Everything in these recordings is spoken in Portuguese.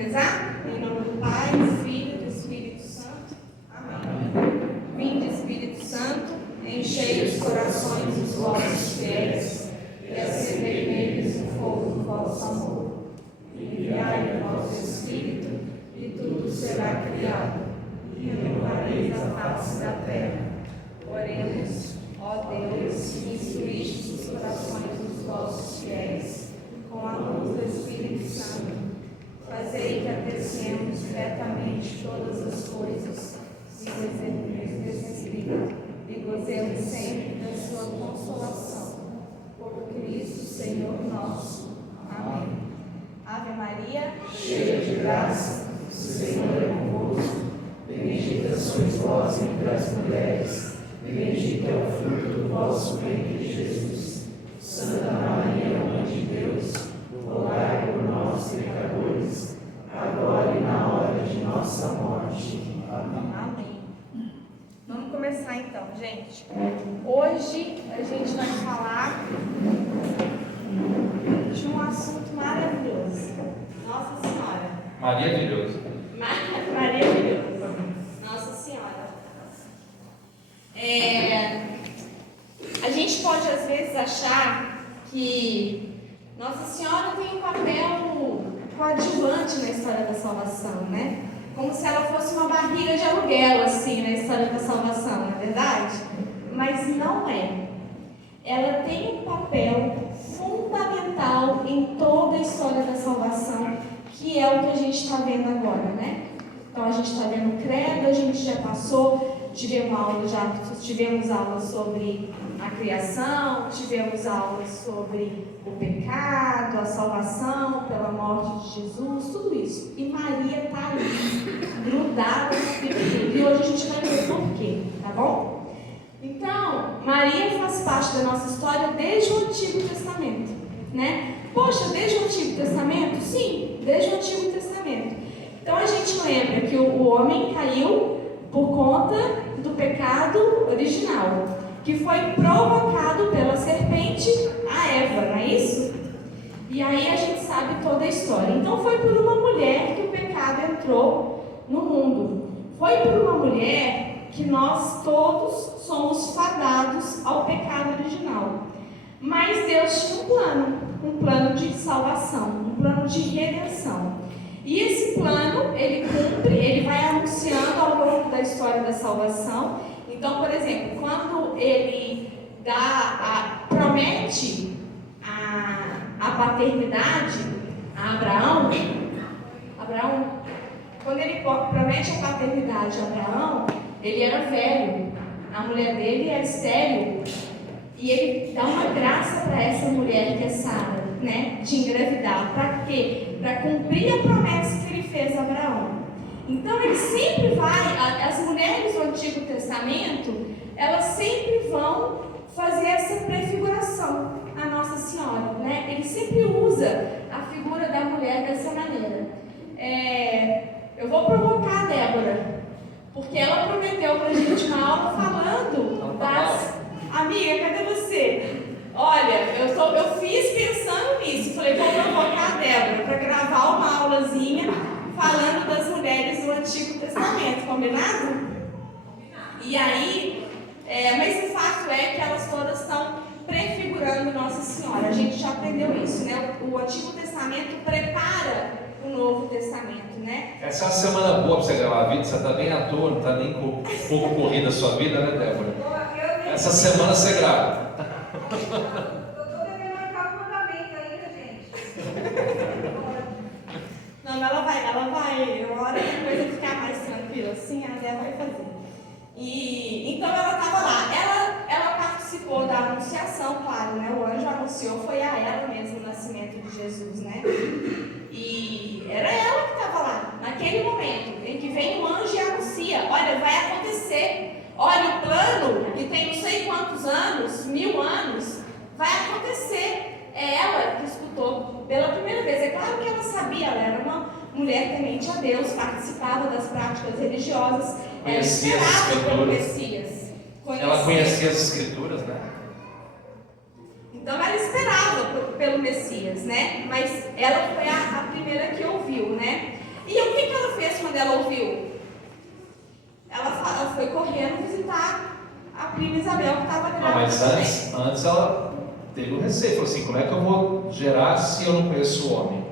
rezar? Em nome do Pai, do Filho e do Espírito Santo. Amém. Vinde, Espírito Santo, enchei os corações dos vossos fiéis e acendei neles o fogo do vosso amor. Enviai o vosso Espírito e tudo será criado, e renovareis a face da terra. Oremos, ó Deus, que instruíste os corações dos vossos fiéis com a luz do Espírito Santo. Fazei que apreciemos retamente todas as coisas, e desse Espírito, e gozemos sempre da sua consolação. Por Cristo, Senhor nosso. Amém. Ave Maria, cheia de graça, o Senhor é convosco. Bendita sois vós entre as mulheres, bendito é o fruto do vosso ventre, Jesus. Santa Maria, Mãe de Deus, rogai por nós, pecadores, agora e na hora de nossa morte. Amém. Amém. Vamos começar então, gente. Hoje a gente vai falar de um assunto maravilhoso. Nossa Senhora. Maravilhoso. Maravilhoso. Nossa Senhora. A gente pode às vezes achar que Nossa Senhora tem um papel coadjuvante na história da salvação, né? Como se ela fosse uma barriga de aluguel, assim, na história da salvação, não é verdade? Mas não é. Ela tem um papel fundamental em toda a história da salvação, que é o que a gente está vendo agora, né? Então a gente está vendo o credo, a gente já passou, tivemos aulas sobre a criação, tivemos aulas sobre o pecado, a salvação pela morte de Jesus, tudo isso. E Maria está ali, grudada no Espírito. E hoje a gente vai ver por quê, tá bom? Então, Maria faz parte da nossa história desde o Antigo Testamento, né? Poxa, desde o Antigo Testamento? Sim, desde o Antigo Testamento. Então a gente lembra que o homem caiu por conta do pecado original, que foi provocado pela serpente a Eva, não é isso? E aí a gente sabe toda a história. Então foi por uma mulher que o pecado entrou no mundo. Foi por uma mulher que nós todos somos fadados ao pecado original. Mas Deus tinha um plano de salvação, um plano de redenção. E esse plano, ele cumpre, ele vai anunciando ao longo da história da salvação. Então, por exemplo, quando ele promete a paternidade a Abraão, quando ele promete a paternidade a Abraão, ele era velho, a mulher dele era estéril, e ele dá uma graça para essa mulher que é Sara, né, de engravidar. Para quê? Para cumprir a promessa que ele fez a Abraão. Então ele sempre vai, as mulheres do Antigo Testamento, elas sempre vão fazer essa prefiguração a Nossa Senhora, né? Ele sempre usa a figura da mulher dessa maneira. Eu vou provocar a Débora, porque ela prometeu pra gente uma aula falando das... Amiga, cadê você? Olha, eu fiz pensando nisso, falei, vou provocar a Débora para gravar uma aulazinha falando das mulheres do Antigo Testamento, combinado? Combinado. E aí, mas o fato é que elas todas estão prefigurando Nossa Senhora. A gente já aprendeu isso, né? O Antigo Testamento prepara o Novo Testamento, né? Essa é uma semana boa para você gravar vídeo, você está bem à toa, não está nem com pouco corrida a sua vida, né, Débora? Essa semana você grava. Estou devendo marcar o mandamento ainda, gente. Não, ela vai, uma hora que a coisa ficar mais tranquila, assim, a Zé vai fazer. E então ela estava lá, ela participou da anunciação, claro, né? O anjo anunciou, foi a ela mesmo o nascimento de Jesus, né? E era ela que estava lá, naquele momento em que vem o anjo e anuncia, olha, vai acontecer. Olha, o plano, que tem não sei quantos anos, 1000 anos, vai acontecer. É ela que escutou pela primeira vez. É claro que ela sabia, ela era uma mulher temente a Deus, participava das práticas religiosas, ela esperava pelo Messias. Ela conhecia as Escrituras, né? Então ela esperava pelo Messias, né? Mas ela foi a primeira que ouviu, né? Mas antes ela teve um receio, falou assim, como é que eu vou gerar se eu não conheço o homem?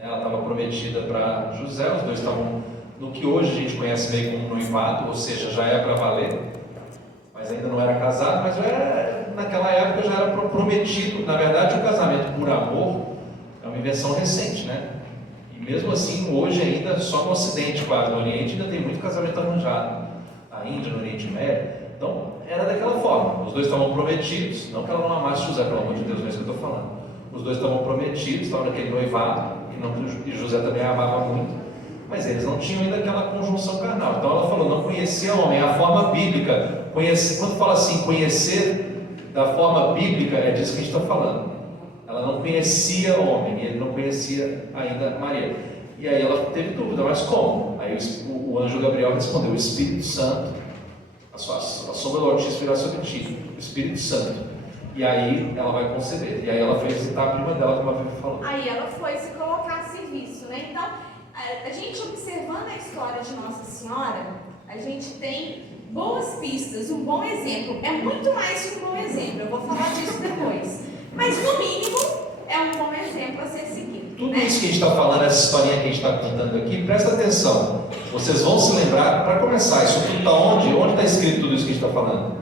Ela estava prometida para José, os dois estavam no que hoje a gente conhece meio como noivado, ou seja, já é para valer, mas ainda não era casado, mas naquela época já era prometido. Na verdade, o casamento por amor é uma invenção recente, né? E mesmo assim, hoje ainda, só no Ocidente quase, no Oriente ainda tem muito casamento arranjado, na Índia, no Oriente Médio. Então, era daquela forma, os dois estavam prometidos, não que ela não amasse José, pelo amor de Deus, não é isso que eu estou falando. Os dois estavam prometidos, estavam naquele noivado, e José também a amava muito, mas eles não tinham ainda aquela conjunção carnal. Então ela falou, não conhecia o homem. A forma bíblica, quando fala assim, conhecer da forma bíblica, é disso que a gente está falando. Ela não conhecia o homem, ele não conhecia ainda Maria. E aí ela teve dúvida, mas como? Aí o anjo Gabriel respondeu, o Espírito Santo, a sombra do Altíssimo virá sobre ti, o Espírito Santo. E aí ela vai conceber. E aí ela foi visitar a prima dela, como a Vivi falou. Aí ela foi se colocar a serviço, né? Então, a gente observando a história de Nossa Senhora, a gente tem boas pistas, um bom exemplo. É muito mais que um bom exemplo, eu vou falar disso depois. Mas, no mínimo, é um bom exemplo a ser seguido. Tudo né? isso que a gente está falando, essa historinha que a gente está contando aqui, presta atenção. Vocês vão se lembrar, para começar, isso tudo está onde? Onde está escrito tudo isso que a gente está falando?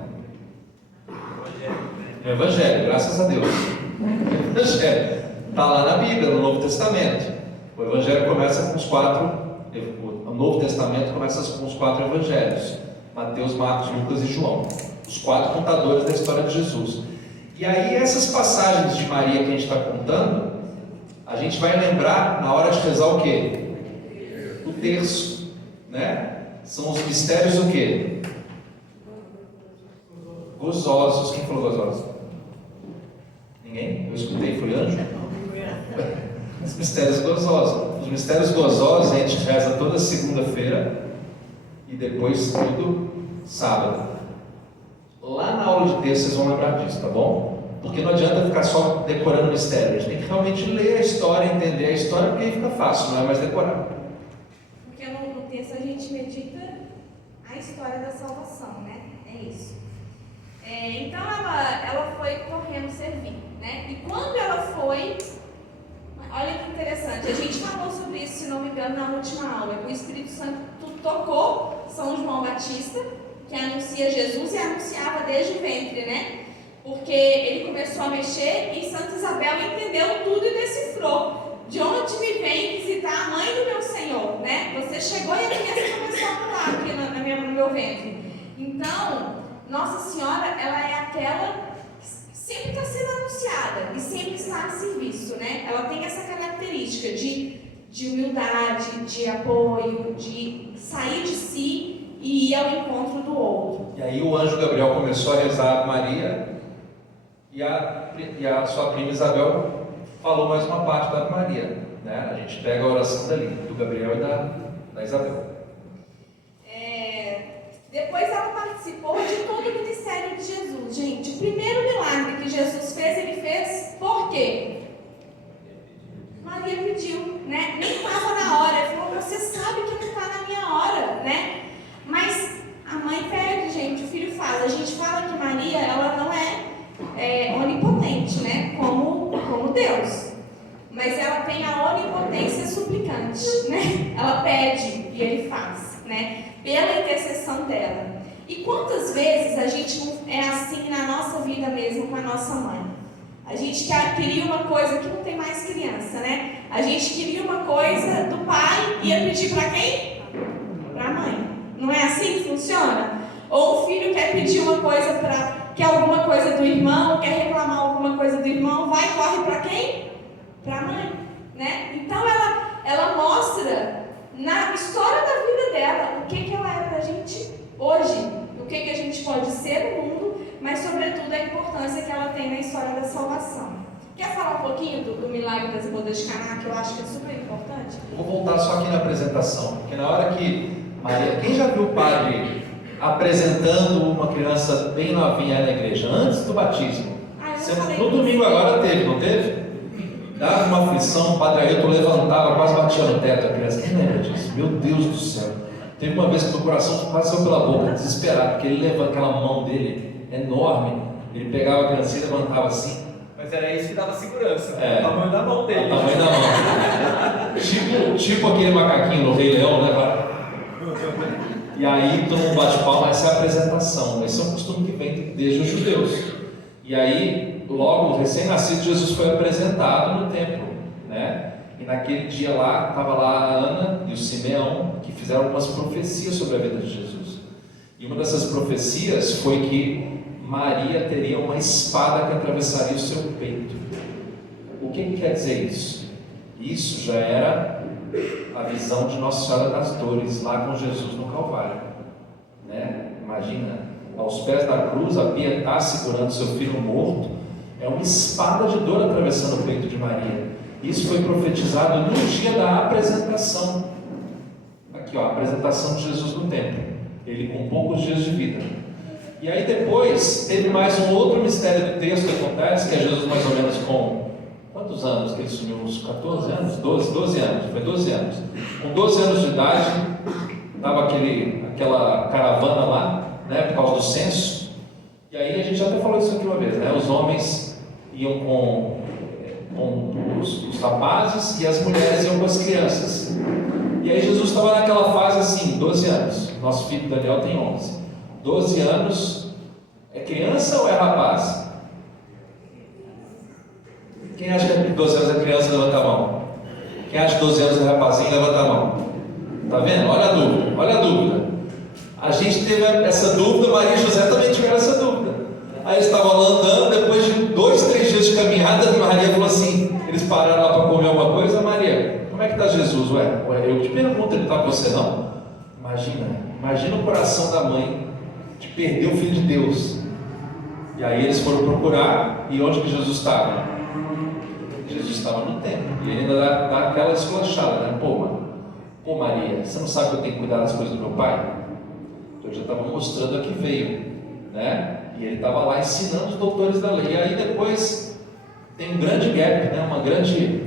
No Evangelho, graças a Deus. O Evangelho está lá na Bíblia, no Novo Testamento. O Evangelho começa com os 4, o Novo Testamento começa com os 4 Evangelhos: Mateus, Marcos, Lucas e João. Os 4 contadores da história de Jesus. E aí, essas passagens de Maria que a gente está contando, a gente vai lembrar na hora de rezar o quê? O terço, né? São os mistérios o quê? Gozosos. Quem falou gozosos? Ninguém? Eu escutei, foi anjo? Os mistérios gozosos. Os mistérios gozosos a gente reza toda segunda-feira e depois todo sábado. Lá na aula de terça vocês vão lembrar disso, tá bom? Porque não adianta ficar só decorando mistério. A gente tem que realmente ler a história, entender a história, porque aí fica fácil, não é mais decorar. Porque no texto a gente medita a história da salvação, né? É isso. Então ela foi correndo servir, né? E quando ela foi, olha que interessante, a gente falou sobre isso, se não me engano, na última aula, que o Espírito Santo tocou São João Batista, que anuncia Jesus e anunciava desde o ventre, né? Porque ele começou a mexer e Santa Isabel entendeu tudo e decifrou. De onde me vem visitar a mãe do meu Senhor, né? Você chegou e a criança começou a pular aqui no meu ventre. Então, Nossa Senhora, ela é aquela que sempre está sendo anunciada e sempre está a serviço, né? Ela tem essa característica de humildade, de apoio, de sair de si e ir ao encontro do outro. E aí o anjo Gabriel começou a rezar a Maria e a sua prima Isabel falou mais uma parte da Maria, né? A gente pega a oração dali, do Gabriel e da Isabel. Depois ela participou de todo o ministério de Jesus. Gente, o primeiro milagre que Jesus fez, ele fez por quê? Maria pediu, né? Nem estava na hora. Ele falou, você sabe que não está na minha hora, né? Mas a mãe pede, gente, o filho faz. A gente fala que Maria, ela não é onipotente, né? Como Deus. Mas ela tem a onipotência suplicante, né? Ela pede e ele faz, né? Pela intercessão dela. E quantas vezes a gente não é assim na nossa vida mesmo com a nossa mãe? A gente queria uma coisa que não tem mais criança, né? A gente queria uma coisa do pai e ia pedir para quem? Para a mãe. Não é assim que funciona? Ou o filho quer pedir uma coisa quer alguma coisa do irmão, quer reclamar alguma coisa do irmão, vai e corre para quem? Para a mãe, né? Então ela mostra na história da vida dela o que ela é para a gente hoje, o que a gente pode ser no mundo, mas sobretudo a importância que ela tem na história da salvação. Quer falar um pouquinho do milagre das bodas de Caná, que eu acho que é super importante? Eu vou voltar só aqui na apresentação, porque na hora que Maria, quem já viu o padre apresentando uma criança bem novinha na igreja, antes do batismo? No domingo agora teve, não teve? Dava uma aflição, o Padre Ailton levantava, quase batia no teto a criança. Quem lembra disso? Meu Deus do céu. Teve uma vez que o coração quase saiu pela boca, desesperado, porque ele levanta aquela mão dele enorme. Ele pegava a criancinha e levantava assim. Mas era isso que dava segurança, É. o tamanho da mão dele. O tamanho da mão. Tipo aquele macaquinho no Rei Leão, né? E aí todo mundo bate palma, essa é a apresentação. Esse é um costume que vem desde os judeus. E aí, logo, recém-nascido, Jesus foi apresentado no templo, né? E naquele dia lá, estava lá a Ana e o Simeão, que fizeram algumas profecias sobre a vida de Jesus. E uma dessas profecias foi que Maria teria uma espada que atravessaria o seu peito. O que quer dizer isso? Isso já era a visão de Nossa Senhora das Dores, lá com Jesus no Calvário, né? Imagina, aos pés da cruz, a Pietá segurando seu filho morto, é uma espada de dor atravessando o peito de Maria. Isso foi profetizado no dia da apresentação. Aqui, ó, a apresentação de Jesus no templo, ele com poucos dias de vida. E aí depois, teve mais um outro mistério do texto que acontece, que é Jesus mais ou menos com... Quantos anos que ele sumiu? Uns 14 anos? 12 anos, foi 12 anos. Com 12 anos de idade, estava aquela caravana lá, né, por causa do censo. E aí a gente já até falou isso aqui uma vez, né? Os homens iam com os rapazes e as mulheres iam com as crianças. E aí Jesus estava naquela fase assim, 12 anos. Nosso filho Daniel tem 11. 12 anos, é criança ou é rapaz? Quem acha que 12 anos é criança, levanta a mão. Quem acha que 12 anos é rapazinho, levanta a mão. Tá vendo? Olha a dúvida, olha a dúvida. A gente teve essa dúvida, Maria e José também tiveram essa dúvida. Aí eles estavam lá andando, depois de 2, 3 dias de caminhada, Maria falou assim, eles pararam lá para comer alguma coisa. Maria, como é que está Jesus? Ué, eu te pergunto, ele está com você não? Imagina o coração da mãe de perder o Filho de Deus. E aí eles foram procurar, e onde que Jesus estava? Jesus estava no templo, e ele ainda dá aquela esculachada, né? Pô Maria, você não sabe que eu tenho que cuidar das coisas do meu pai? Eu já estava mostrando a que veio, né? E ele estava lá ensinando os doutores da lei. E aí depois tem um grande gap, né? Uma grande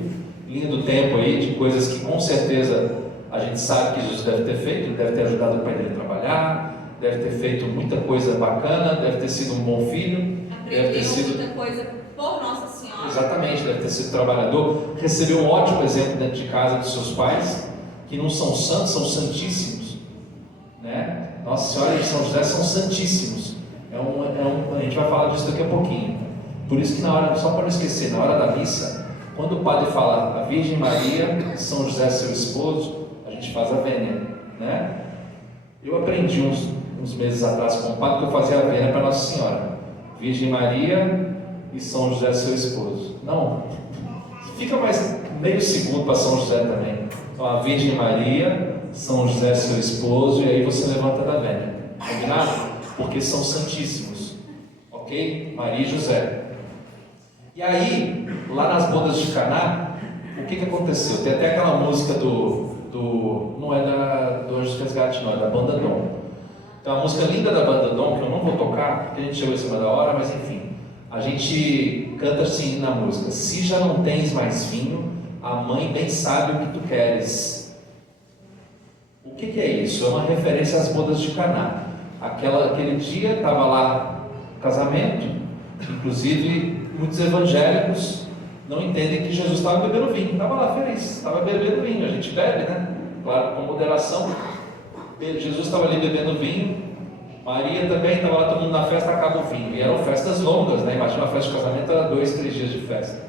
linha do tempo aí de coisas que com certeza a gente sabe que Jesus deve ter feito. Ele deve ter ajudado o pai dele a trabalhar, deve ter feito muita coisa bacana, deve ter sido um bom filho, deve ter sido muita coisa por Nossa Senhora. Exatamente, deve ter sido trabalhador, recebeu um ótimo exemplo dentro de casa dos seus pais, que não são santos, são santíssimos, né? Nossa Senhora e São José são santíssimos. A gente vai falar disso daqui a pouquinho. Por isso que na hora, só para não esquecer, na hora da missa, quando o padre fala a Virgem Maria, São José seu esposo, a gente faz a vênia, né? Eu aprendi uns meses atrás com o padre que eu fazia a vênia para Nossa Senhora, Virgem Maria e São José seu esposo. Não, fica mais meio segundo para São José também. Então a Virgem Maria, São José seu esposo, e aí você levanta da vênia, combinado? Porque são santíssimos, ok? Maria e José. E aí, lá nas bodas de Caná, o que aconteceu? Tem até aquela música não é do Anjos Resgate, não, é da Banda Dom. Então a música linda da Banda Dom, que eu não vou tocar, porque a gente chegou em cima da hora, mas enfim, a gente canta assim na música: se já não tens mais vinho, a mãe bem sabe o que tu queres. O que é isso? É uma referência às bodas de Caná. Aquele dia estava lá o casamento, inclusive muitos evangélicos não entendem que Jesus estava bebendo vinho, estava lá feliz, estava bebendo vinho, a gente bebe, né? Claro, com moderação. Jesus estava ali bebendo vinho, Maria também estava lá, todo mundo na festa, acaba o vinho, e eram festas longas, né? Imagina uma festa de casamento, era 2, 3 dias de festa,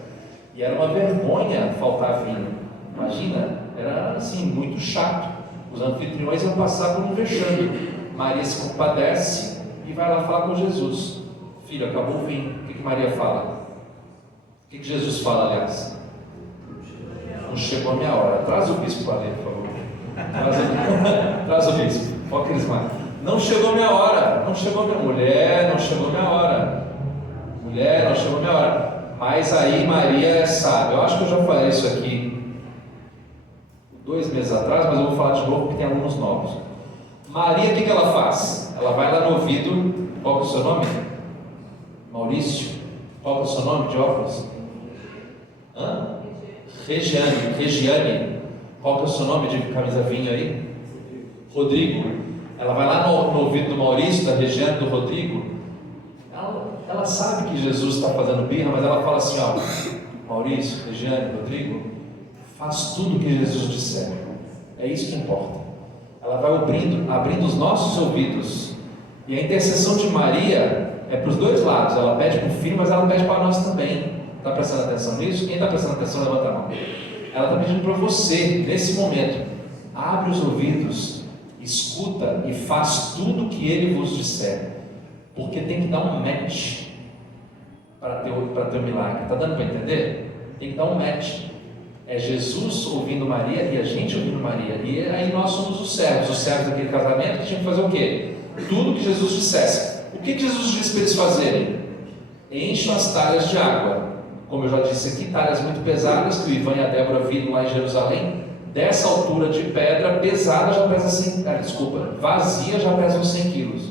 e era uma vergonha faltar vinho, imagina, era assim, muito chato, os anfitriões iam passar por um vexame. Maria se compadece e vai lá falar com Jesus: filho, acabou o vinho. O que Maria fala? O que Jesus fala, aliás? Não chegou a minha hora. Traz o bispo para ler, por favor. Traz o bispo. Olha aqueles mais. Não chegou a minha hora. Não chegou a minha mulher. Não chegou a minha hora. Mulher, não chegou a minha hora. Mas aí Maria é sábia. Eu acho que eu já falei isso aqui 2 meses atrás, mas eu vou falar de novo porque tem alunos novos. Maria, o que ela faz? Ela vai lá no ouvido. Qual é o seu nome? Maurício. Qual é o seu nome de óculos? Regiane. Qual é o seu nome de camisa vinho aí? Rodrigo. Ela vai lá no ouvido do Maurício, da Regiane, do Rodrigo. ela sabe que Jesus está fazendo birra, mas ela fala assim, ó, Maurício, Regiane, Rodrigo, faz tudo o que Jesus disser. É isso que importa. Ela vai abrindo os nossos ouvidos. E a intercessão de Maria é para os dois lados. Ela pede para o filho, mas ela pede para nós também. Está prestando atenção nisso? Quem está prestando atenção, levanta a mão. Ela está pedindo para você, nesse momento, abre os ouvidos, escuta e faz tudo o que Ele vos disser. Porque tem que dar um match para ter o milagre. Está dando para entender? Tem que dar um match. É Jesus ouvindo Maria e a gente ouvindo Maria. E aí nós somos os servos daquele casamento que tinham que fazer o quê? Tudo que Jesus dissesse. O que Jesus disse para eles fazerem? Encham as talhas de água. Como eu já disse aqui, talhas muito pesadas, que o Ivan e a Débora viram lá em Jerusalém. Dessa altura de pedra, pesada já pesa 100 vazia já pesa uns 100 quilos.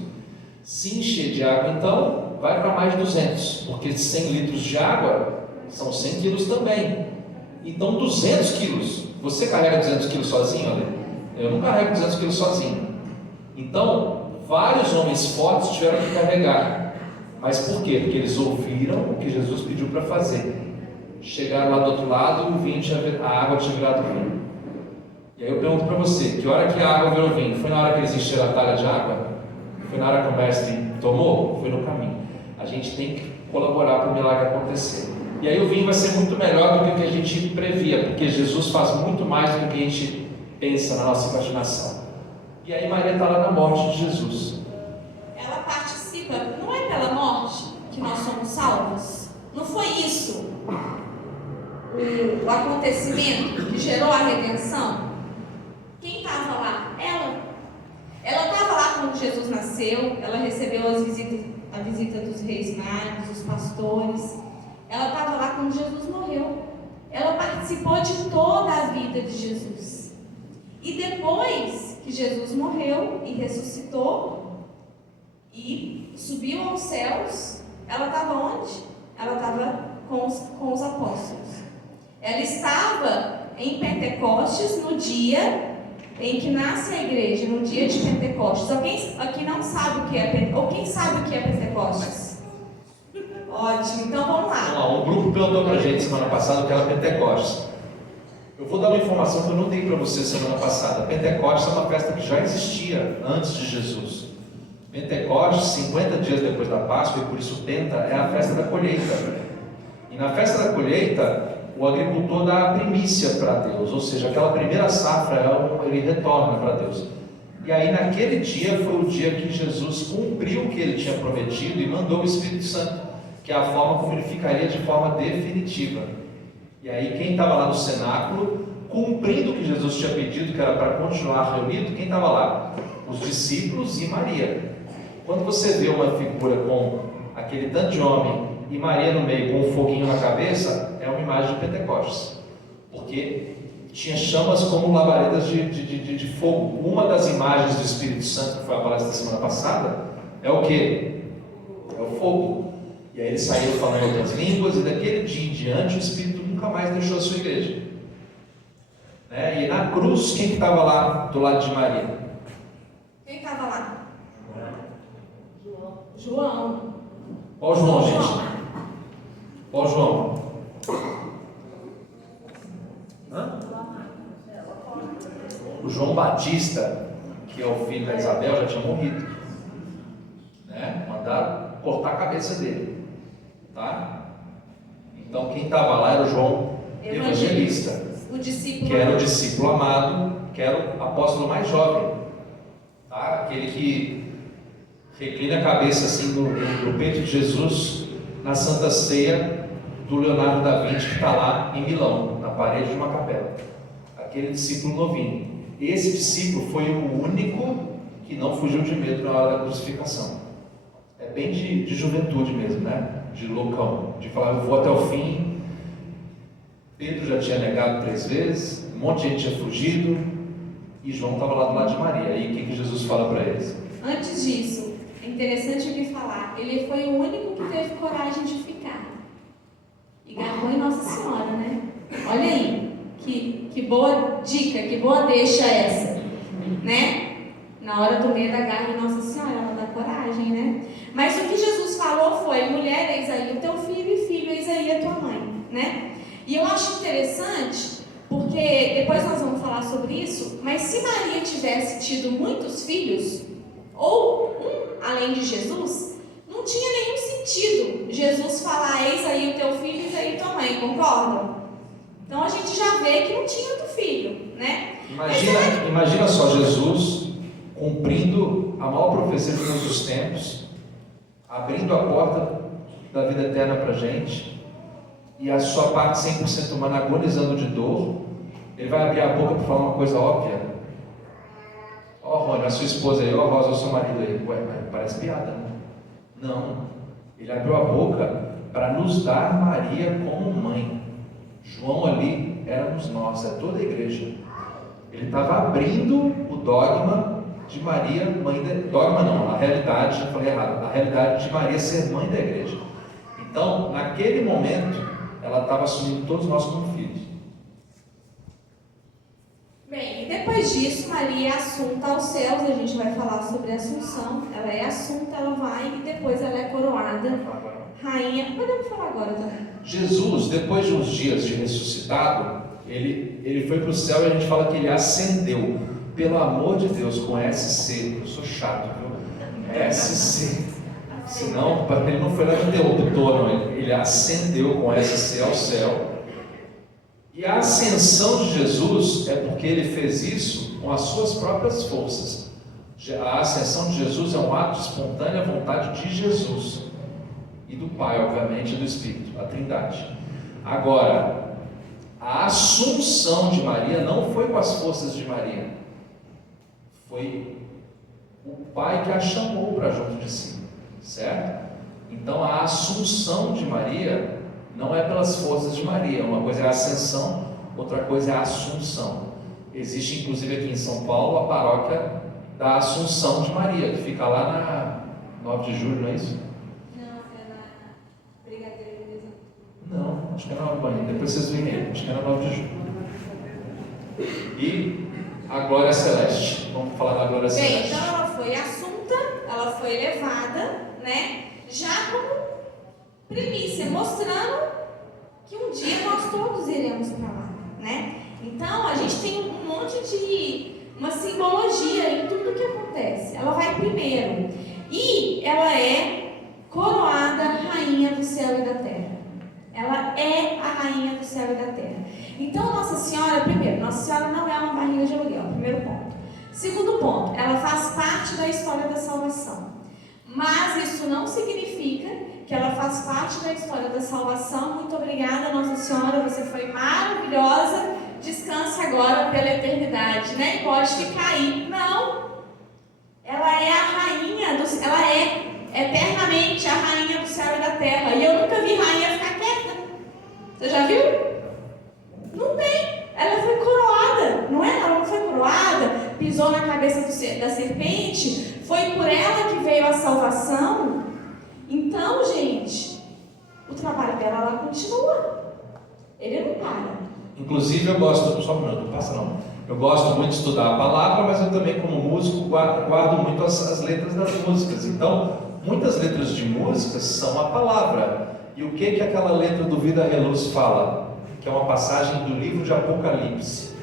Se encher de água, então, vai para mais de 200, porque 100 litros de água são 100 quilos também. Então, 200 quilos. Você carrega 200 quilos sozinho, Ale? Eu não carrego 200 quilos sozinho. Então, vários homens fortes tiveram que carregar. Mas por quê? Porque eles ouviram o que Jesus pediu para fazer. Chegaram lá do outro lado e a água tinha virado vinho. E aí eu pergunto para você, que hora que a água virou vinho? Foi na hora que eles encheram a talha de água? Foi na hora que o mestre tomou? Foi no caminho. A gente tem que colaborar para o milagre acontecer. E aí o vinho vai ser muito melhor do que o que a gente previa, porque Jesus faz muito mais do que a gente pensa na nossa imaginação. E aí Maria está lá na morte de Jesus. Ela participa, não é pela morte que nós somos salvos? Não foi isso o acontecimento que gerou a redenção? Quem estava lá? Ela. Ela estava lá quando Jesus nasceu, ela recebeu a visita dos reis magos, dos pastores. Ela estava lá quando Jesus morreu. Ela participou de toda a vida de Jesus. E depois que Jesus morreu e ressuscitou e subiu aos céus, ela estava onde? Ela estava com os apóstolos. Ela estava em Pentecostes no dia em que nasce a igreja, no dia de Pentecostes. Alguém aqui não sabe o que é Pentecostes? Ou quem sabe o que é Pentecostes? Ótimo, então vamos lá. Um grupo perguntou para a gente semana passada o que era Pentecostes. Eu vou dar uma informação que eu não dei para você semana passada. Pentecostes é uma festa que já existia antes de Jesus. Pentecostes, 50 dias depois da Páscoa, e por isso Penta, é a festa da colheita. E na festa da colheita, o agricultor dá a primícia para Deus, ou seja, aquela primeira safra ele retorna para Deus. E aí naquele dia foi o dia que Jesus cumpriu o que ele tinha prometido e mandou o Espírito Santo, que é a forma como ele ficaria de forma definitiva. E aí quem estava lá no cenáculo, cumprindo o que Jesus tinha pedido, que era para continuar reunido, quem estava lá? Os discípulos e Maria. Quando você vê uma figura com aquele tanto de homem e Maria no meio com um foguinho na cabeça, é uma imagem de Pentecostes, porque tinha chamas como labaredas de fogo. Uma das imagens do Espírito Santo, que foi a palestra da semana passada, é o que? É o fogo. E aí ele saiu falando outras línguas, e daquele dia em diante o Espírito nunca mais deixou a sua igreja. E na cruz, quem estava lá do lado de Maria? Quem estava lá? João. Qual João, gente? Qual João? O João Batista, que é o filho da Isabel, já tinha morrido. Mandaram cortar a cabeça dele. Tá? Então quem estava lá era o João Evangelista, o discípulo, que era o discípulo amado, que era o apóstolo mais jovem. Tá? Aquele que reclina a cabeça assim no peito de Jesus na Santa Ceia do Leonardo da Vinci, que está lá em Milão, na parede de uma capela. Aquele discípulo novinho. Esse discípulo foi o único que não fugiu de medo na hora da crucificação. É bem de juventude mesmo, né? De loucão, de falar, eu vou até o fim. Pedro já tinha negado 3 vezes, um monte de gente tinha fugido, e João estava lá do lado de Maria. E o que Jesus fala para eles? Antes disso, é interessante ouvir falar, ele foi o único que teve coragem de ficar. E garrou em Nossa Senhora, né? Olha aí, que boa dica, que boa deixa essa, né? Na hora do medo, agarre Nossa Senhora, ela dá coragem, né? Mas o que Jesus falou foi: mulher, eis aí o teu filho, e filho, eis aí a tua mãe, né? E eu acho interessante, porque depois nós vamos falar sobre isso, mas se Maria tivesse tido muitos filhos, ou um além de Jesus, não tinha nenhum sentido Jesus falar: eis aí o teu filho, eis aí tua mãe, concordam? Então a gente já vê que não tinha outro filho, né? Imagina só Jesus cumprindo a maior profecia de todos os tempos, abrindo a porta da vida eterna para a gente, e a sua parte 100% humana agonizando de dor. Ele vai abrir a boca para falar uma coisa óbvia. Ó, Rony, a sua esposa aí, ó, Rosa, o seu marido aí. Ué, parece piada, né? Não. Ele abriu a boca para nos dar Maria como mãe. João ali éramos nós, é toda a igreja. Ele estava abrindo o dogma de Maria, mãe da... Dogma não, a realidade, já falei errado, a realidade de Maria ser mãe da igreja. Então, naquele momento, ela estava assumindo todos nós como filhos. Bem, e depois disso, Maria é assunta aos céus, a gente vai falar sobre a Assunção. Ela é assunta, ela vai, e depois ela é coroada rainha. Podemos falar agora também. Jesus, depois de uns dias de ressuscitado, ele foi para o céu, e a gente fala que ele ascendeu. Pelo amor de Deus, com SC, eu sou chato, viu? SC. Senão, ele não foi lá no interruptor, não. Ele ascendeu com SC ao céu. E a ascensão de Jesus é porque ele fez isso com as suas próprias forças. A ascensão de Jesus é um ato de espontânea vontade de Jesus e do Pai, obviamente, e do Espírito, a Trindade. Agora, a assunção de Maria não foi com as forças de Maria, foi o Pai que a chamou para junto de si, certo? Então, a assunção de Maria não é pelas forças de Maria. Uma coisa é a ascensão, outra coisa é a assunção. Existe inclusive aqui em São Paulo a paróquia da Assunção de Maria, que fica lá na 9 de julho, não é isso? Não, é na Brigadeiro mesmo. Não, acho que é na 9 de Bahia, depois vocês veem aí, acho que é na 9 de julho. E a Glória Celeste, vamos falar da Glória Celeste. Bem, então ela foi assunta, ela foi elevada, né? Já como primícia, mostrando que um dia nós todos iremos para lá, né? Então a gente tem um monte de uma simbologia em tudo que acontece. Ela vai primeiro e ela é coroada rainha do céu e da terra. Ela é a rainha do céu e da terra. Então Nossa Senhora, primeiro, Nossa Senhora não é uma barriga de aluguel, primeiro ponto. Segundo ponto, ela faz parte da história da salvação. Mas isso não significa que ela faz parte da história da salvação. Muito obrigada, Nossa Senhora, você foi maravilhosa, descansa agora pela eternidade, né? E pode ficar aí. Não! Ela é a rainha, ela é eternamente a rainha do céu e da terra. E eu nunca vi rainha ficar quieta. Você já viu? Não tem. Ela foi coroada, não é? Ela não foi coroada, pisou na cabeça da serpente. Foi por ela que veio a salvação. Então, gente, o trabalho dela lá continua. Ele não para. Inclusive, eu gosto, só um minuto, não passa não. Eu gosto muito de estudar a palavra, mas eu também, como músico, guardo muito as letras das músicas. Então, muitas letras de músicas são a palavra. E o que aquela letra do Vida Reluz fala? Que é uma passagem do livro de Apocalipse.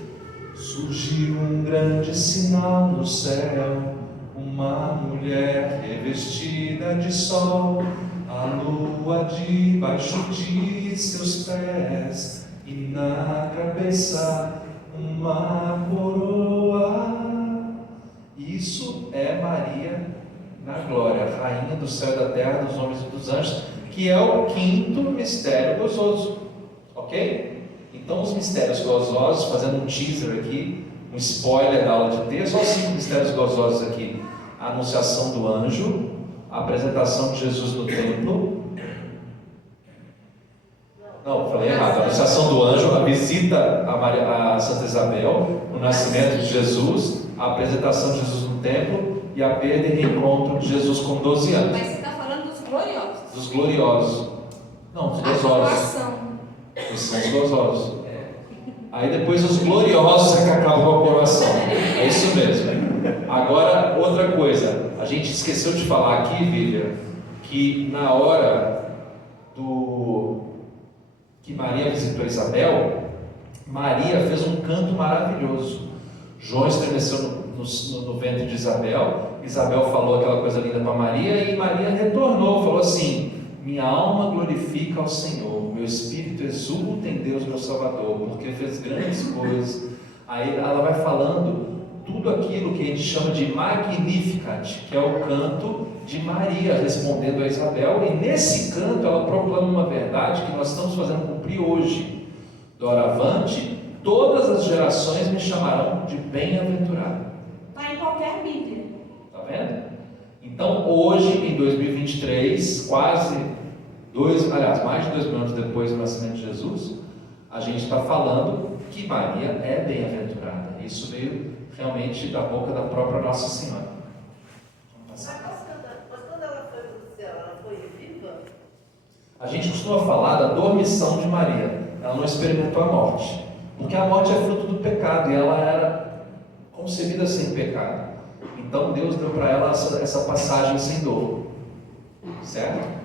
Surgiu um grande sinal no céu, uma mulher revestida de sol, a lua debaixo de seus pés, e na cabeça uma coroa. Isso é Maria na glória, rainha do céu e da terra, dos homens e dos anjos, que é o quinto mistério gozoso, ok? Então os mistérios gozosos, fazendo um teaser aqui, um spoiler da aula de texto, só os 5 mistérios gozosos aqui: a anunciação do anjo, a apresentação de Jesus no templo. Não, falei errado. A anunciação do anjo, a visita a Santa Isabel, o nascimento de Jesus, a apresentação de Jesus no templo e a perda e reencontro de Jesus com 12 anos. Mas você está falando dos gloriosos. Dos gloriosos. Não, dos A gozosos. coroação. Esses são os gozosos. Aí depois os gloriosos é que acabam com a coroação. É isso mesmo. Agora, gente esqueceu de falar aqui, Vivian, que na hora que Maria visitou Isabel, Maria fez um canto maravilhoso. João estremeceu no ventre de Isabel. Isabel falou aquela coisa linda para Maria, e Maria retornou, falou assim: minha alma glorifica ao Senhor, meu espírito exulta em Deus meu Salvador, porque fez grandes coisas. Aí ela vai falando tudo aquilo que a gente chama de Magnificat, que é o canto de Maria respondendo a Isabel, e nesse canto ela proclama uma verdade que nós estamos fazendo cumprir hoje: doravante, todas as gerações me chamarão de bem-aventurado. Está em qualquer Bíblia. Está vendo? Então hoje, em 2023, mais de 2000 anos depois do nascimento de Jesus, a gente está falando que Maria é bem-aventurada. Isso veio realmente da boca da própria Nossa Senhora. Mas quando ela foi para o céu, ela foi viva? A gente costuma falar da dormição de Maria. Ela não experimentou a morte, porque a morte é fruto do pecado, e ela era concebida sem pecado. Então Deus deu para ela essa passagem sem dor. Certo?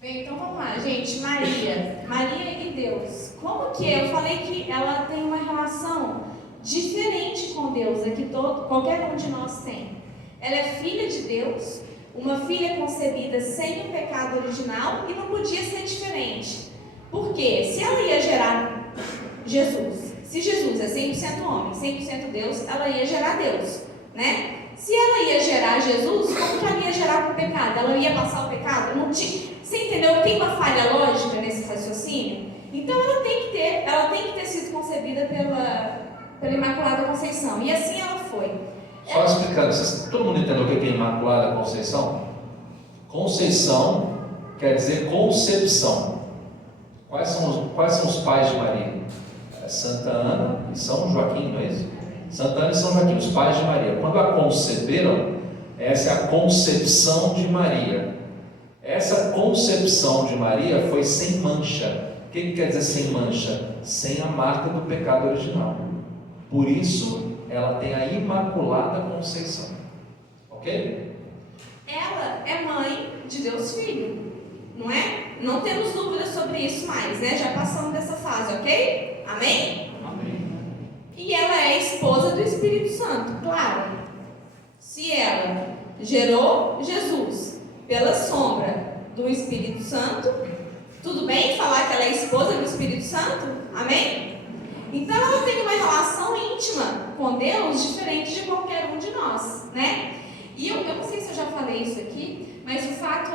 Bem, então vamos lá, gente. Maria e Deus. Como que eu falei que ela tem uma relação diferente com Deus, é que qualquer um de nós tem. Ela é filha de Deus, uma filha concebida sem o pecado original, e não podia ser diferente. Por quê? Se ela ia gerar Jesus, se Jesus é 100% homem, 100% Deus, ela ia gerar Deus, né? Se ela ia gerar Jesus, como que ela ia gerar com o pecado? Ela ia passar o pecado? Não tinha. Você entendeu? Tem uma falha lógica nesse raciocínio? Então ela tem que ter sido concebida pela Imaculada Conceição. E assim ela foi. Só explicando, todo mundo entendeu o que é Imaculada Conceição? Conceição quer dizer concepção. Quais são os pais de Maria? Santa Ana e São Joaquim, não é isso? Santa Ana e São Joaquim, os pais de Maria. Quando a conceberam, essa é a concepção de Maria. Essa concepção de Maria foi sem mancha. O que quer dizer sem mancha? Sem a marca do pecado original. Por isso, ela tem a Imaculada Conceição. Ok? Ela é mãe de Deus Filho, não é? Não temos dúvidas sobre isso mais, né? Já passamos dessa fase, ok? Amém? Amém. E ela é esposa do Espírito Santo, claro. Se ela gerou Jesus pela sombra do Espírito Santo, tudo bem falar que ela é esposa do Espírito Santo? Amém? Então ela tem uma relação íntima com Deus diferente de qualquer um de nós, né? E eu não sei se eu já falei isso aqui, mas o fato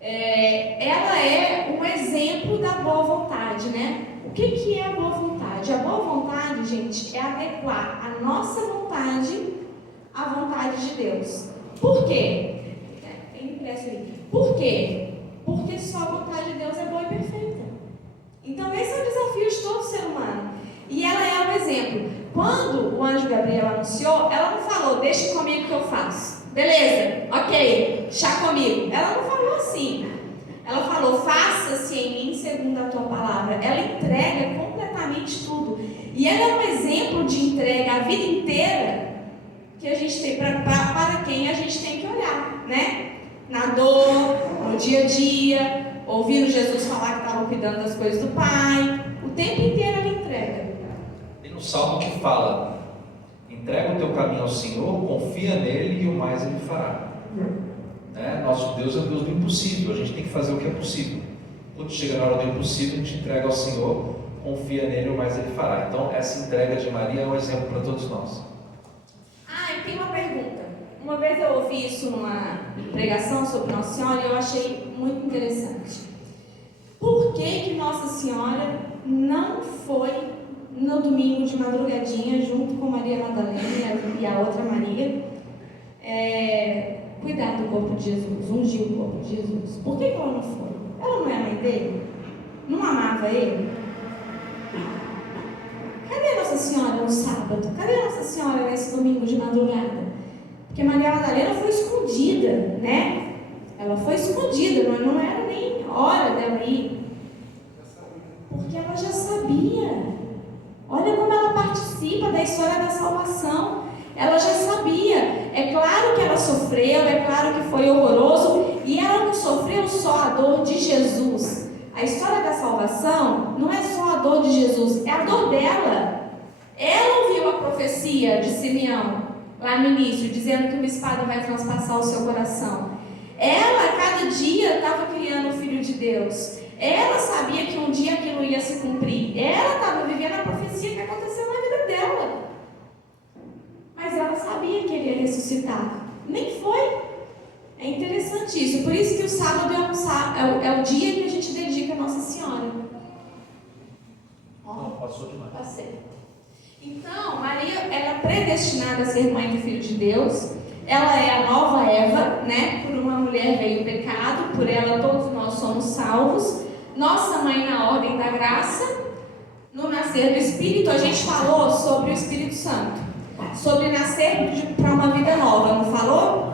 ela é um exemplo da boa vontade, né? O que é a boa vontade? A boa vontade, gente, é adequar a nossa vontade à vontade de Deus. Por quê? Tem impresso ali. Por quê? Porque só a vontade de Deus é boa e perfeita. Então esse é o desafio de todo ser humano. E ela é um exemplo. Quando o anjo Gabriel anunciou, ela não falou: deixa comigo que eu faço. Beleza, ok, chá comigo. Ela não falou assim. Ela falou: faça-se em mim segundo a tua palavra. Ela entrega completamente tudo. E ela é um exemplo de entrega a vida inteira que a gente tem para quem a gente tem que olhar, né? Na dor, no dia a dia, ouvindo Jesus falar que estava cuidando das coisas do Pai. O tempo inteiro ela entrega. Tem um salmo que fala: entrega o teu caminho ao Senhor, confia nele e o mais ele fará. Nosso Deus é o Deus do impossível. A gente tem que fazer o que é possível. Quando chega na hora do impossível, a gente entrega ao Senhor, confia nele e o mais ele fará. Então essa entrega de Maria é um exemplo para todos nós. E tem uma pergunta. Uma vez eu ouvi isso numa pregação sobre Nossa Senhora e eu achei muito interessante. Por que Nossa Senhora não foi no domingo de madrugadinha, junto com Maria Madalena e a outra Maria, cuidar do corpo de Jesus, ungir o corpo de Jesus? Por que ela não foi? Ela não é mãe dele? Não amava ele? Cadê a Nossa Senhora no sábado? Cadê a Nossa Senhora nesse domingo de madrugada? Porque Maria Madalena foi escondida, né? Ela foi escondida, não era nem hora dela ir. Porque ela já sabia. Olha como ela participa da história da salvação. Ela já sabia. É claro que ela sofreu, é claro que foi horroroso, e ela não sofreu só a dor de Jesus. A história da salvação não é só a dor de Jesus, é a dor dela. Ela ouviu a profecia de Simeão, lá no início, dizendo que uma espada vai transpassar o seu coração. Ela, cada dia, estava criando o Filho de Deus. Ela sabia que um dia aquilo ia se cumprir. Ela estava vivendo a profecia que aconteceu na vida dela. Mas ela sabia que ele ia ressuscitar. Nem foi. É interessante isso. Por isso que o sábado é o dia que a gente dedica a Nossa Senhora. Não, passou demais. Passei. Então, Maria, ela é predestinada a ser mãe do Filho de Deus. Ela é a nova Eva, né? Por uma mulher veio o pecado, por ela todos nós somos salvos. Nossa mãe na ordem da graça. No nascer do Espírito, a gente falou sobre o Espírito Santo. Sobre nascer para uma vida nova, não falou?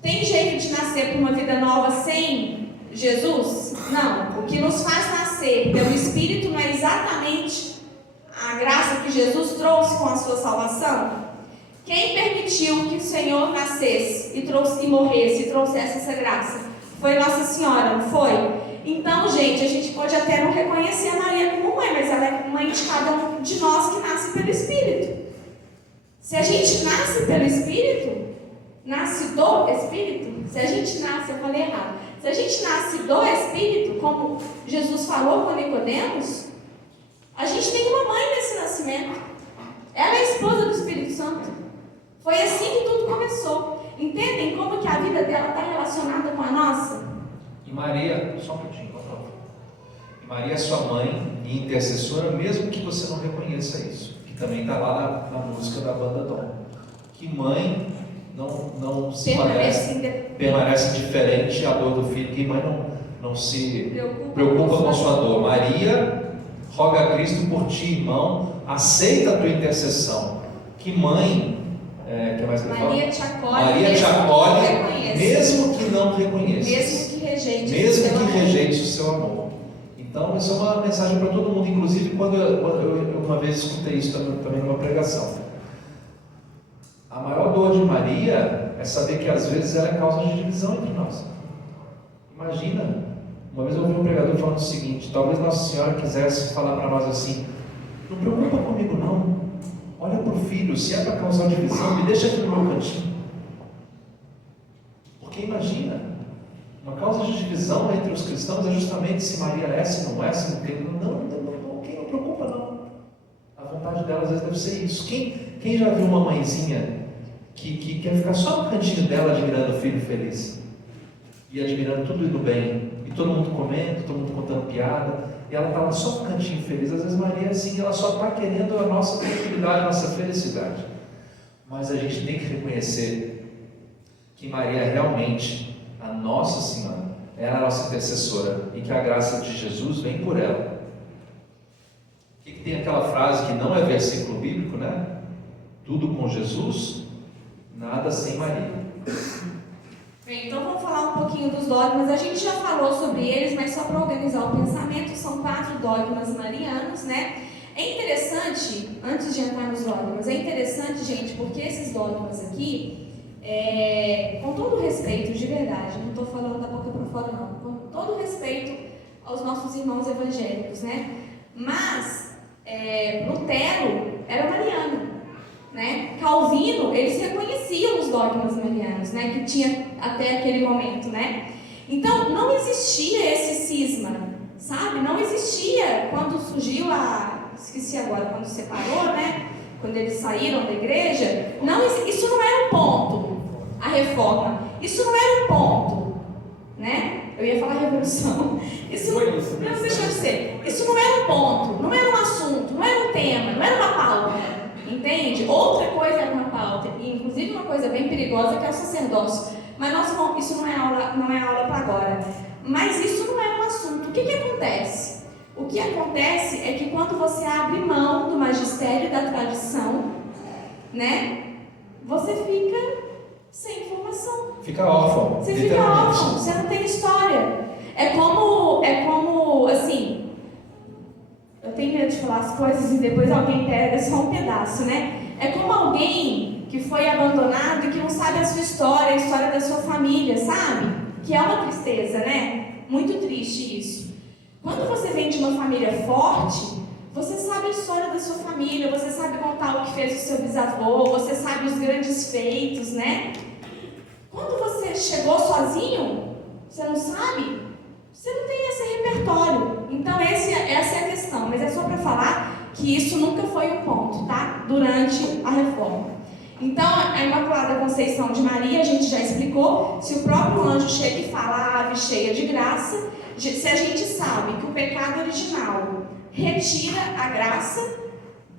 Tem jeito de nascer para uma vida nova sem Jesus? Não. O que nos faz nascer pelo Espírito não é exatamente a graça que Jesus trouxe com a sua salvação? Quem permitiu que o Senhor nascesse e morresse e trouxesse essa graça? Foi Nossa Senhora, não foi? Então, gente, a gente pode até não reconhecer a Maria como mãe, mas ela é mãe de cada um de nós que nasce pelo Espírito. Se a gente nasce pelo Espírito, nasce do Espírito, se a gente nasce, eu falei errado, se a gente nasce do Espírito, como Jesus falou com Nicodemos, a gente tem uma mãe nesse nascimento. Ela é a esposa do Espírito Santo. Foi assim que tudo começou. Entendem como que a vida dela está relacionada com a nossa? E Maria, só um pouquinho, por favor. E Maria é sua mãe e intercessora, mesmo que você não reconheça isso. Que também está lá na música da banda Dom. Que mãe não se permanece diferente à dor do filho. Que mãe não se preocupa com sua dor. Maria roga a Cristo por ti, irmão. Aceita a tua intercessão. Que mãe... que mais que Maria te acolhe, Maria te acolhe, mesmo que não reconheça, mesmo que rejeite o seu amor. Então, isso é uma mensagem para todo mundo, inclusive quando eu uma vez escutei isso também numa pregação. A maior dor de Maria é saber que às vezes ela é causa de divisão entre nós. Imagina, uma vez eu ouvi um pregador falando o seguinte: talvez Nossa Senhora quisesse falar para nós assim: não preocupa comigo não. Olha para o filho, se é para causar divisão, me deixa aqui no meu cantinho. Porque imagina, uma causa de divisão entre os cristãos é justamente se Maria é, se não é, se não tem. Não, quem não preocupa não. A vontade dela às vezes deve ser isso. Quem já viu uma mãezinha que quer ficar só no cantinho dela admirando o filho feliz? E admirando tudo indo bem, e todo mundo comendo, todo mundo contando piada, e ela está lá só no cantinho feliz. Às vezes Maria é assim, ela só está querendo a nossa tranquilidade, a nossa felicidade. Mas a gente tem que reconhecer que Maria é realmente a Nossa Senhora, ela é a nossa intercessora, e que a graça de Jesus vem por ela. E que tem aquela frase que não é versículo bíblico, né? Tudo com Jesus, nada sem Maria. Bem, então vamos falar um pouquinho dos dogmas. A gente já falou sobre eles, mas só para organizar o pensamento, são 4 dogmas marianos, né? É interessante, antes de entrar nos dogmas, é interessante, gente, porque esses dogmas aqui, com todo respeito, de verdade, não estou falando da boca para fora não, com todo respeito aos nossos irmãos evangélicos, né? Mas Lutero era mariano. Né? Calvino, eles reconheciam os dogmas marianos, né? Que tinha até aquele momento, né? Então, não existia esse cisma, sabe? Não existia quando surgiu esqueci agora, quando separou, né? Quando eles saíram da igreja, isso não era um ponto, a reforma. Isso não era um ponto, né? Eu ia falar revolução. Não deixa de ser. Isso não era um ponto, não era um assunto, não era um tema, não era uma pauta. Entende? Outra coisa é uma pauta, e inclusive uma coisa bem perigosa que é o sacerdócio. Mas isso não é aula para agora. Mas isso não é um assunto. O que acontece? O que acontece é que quando você abre mão do magistério, da tradição, né? Você fica sem informação. Fica órfão. Você fica órfão, você não tem história. É como assim. Eu tenho medo de falar as coisas e depois alguém pega só um pedaço, né? É como alguém que foi abandonado e que não sabe a sua história, a história da sua família, sabe? Que é uma tristeza, né? Muito triste isso. Quando você vem de uma família forte, você sabe a história da sua família, você sabe contar o que fez o seu bisavô, você sabe os grandes feitos, né? Quando você chegou sozinho, você não sabe, você não tem esse repertório. Então essa é a questão, mas é só para falar que isso nunca foi um ponto, tá? Durante a reforma. Então, a Imaculada Conceição de Maria, a gente já explicou, se o próprio anjo chega e fala, ave cheia de graça, se a gente sabe que o pecado original retira a graça,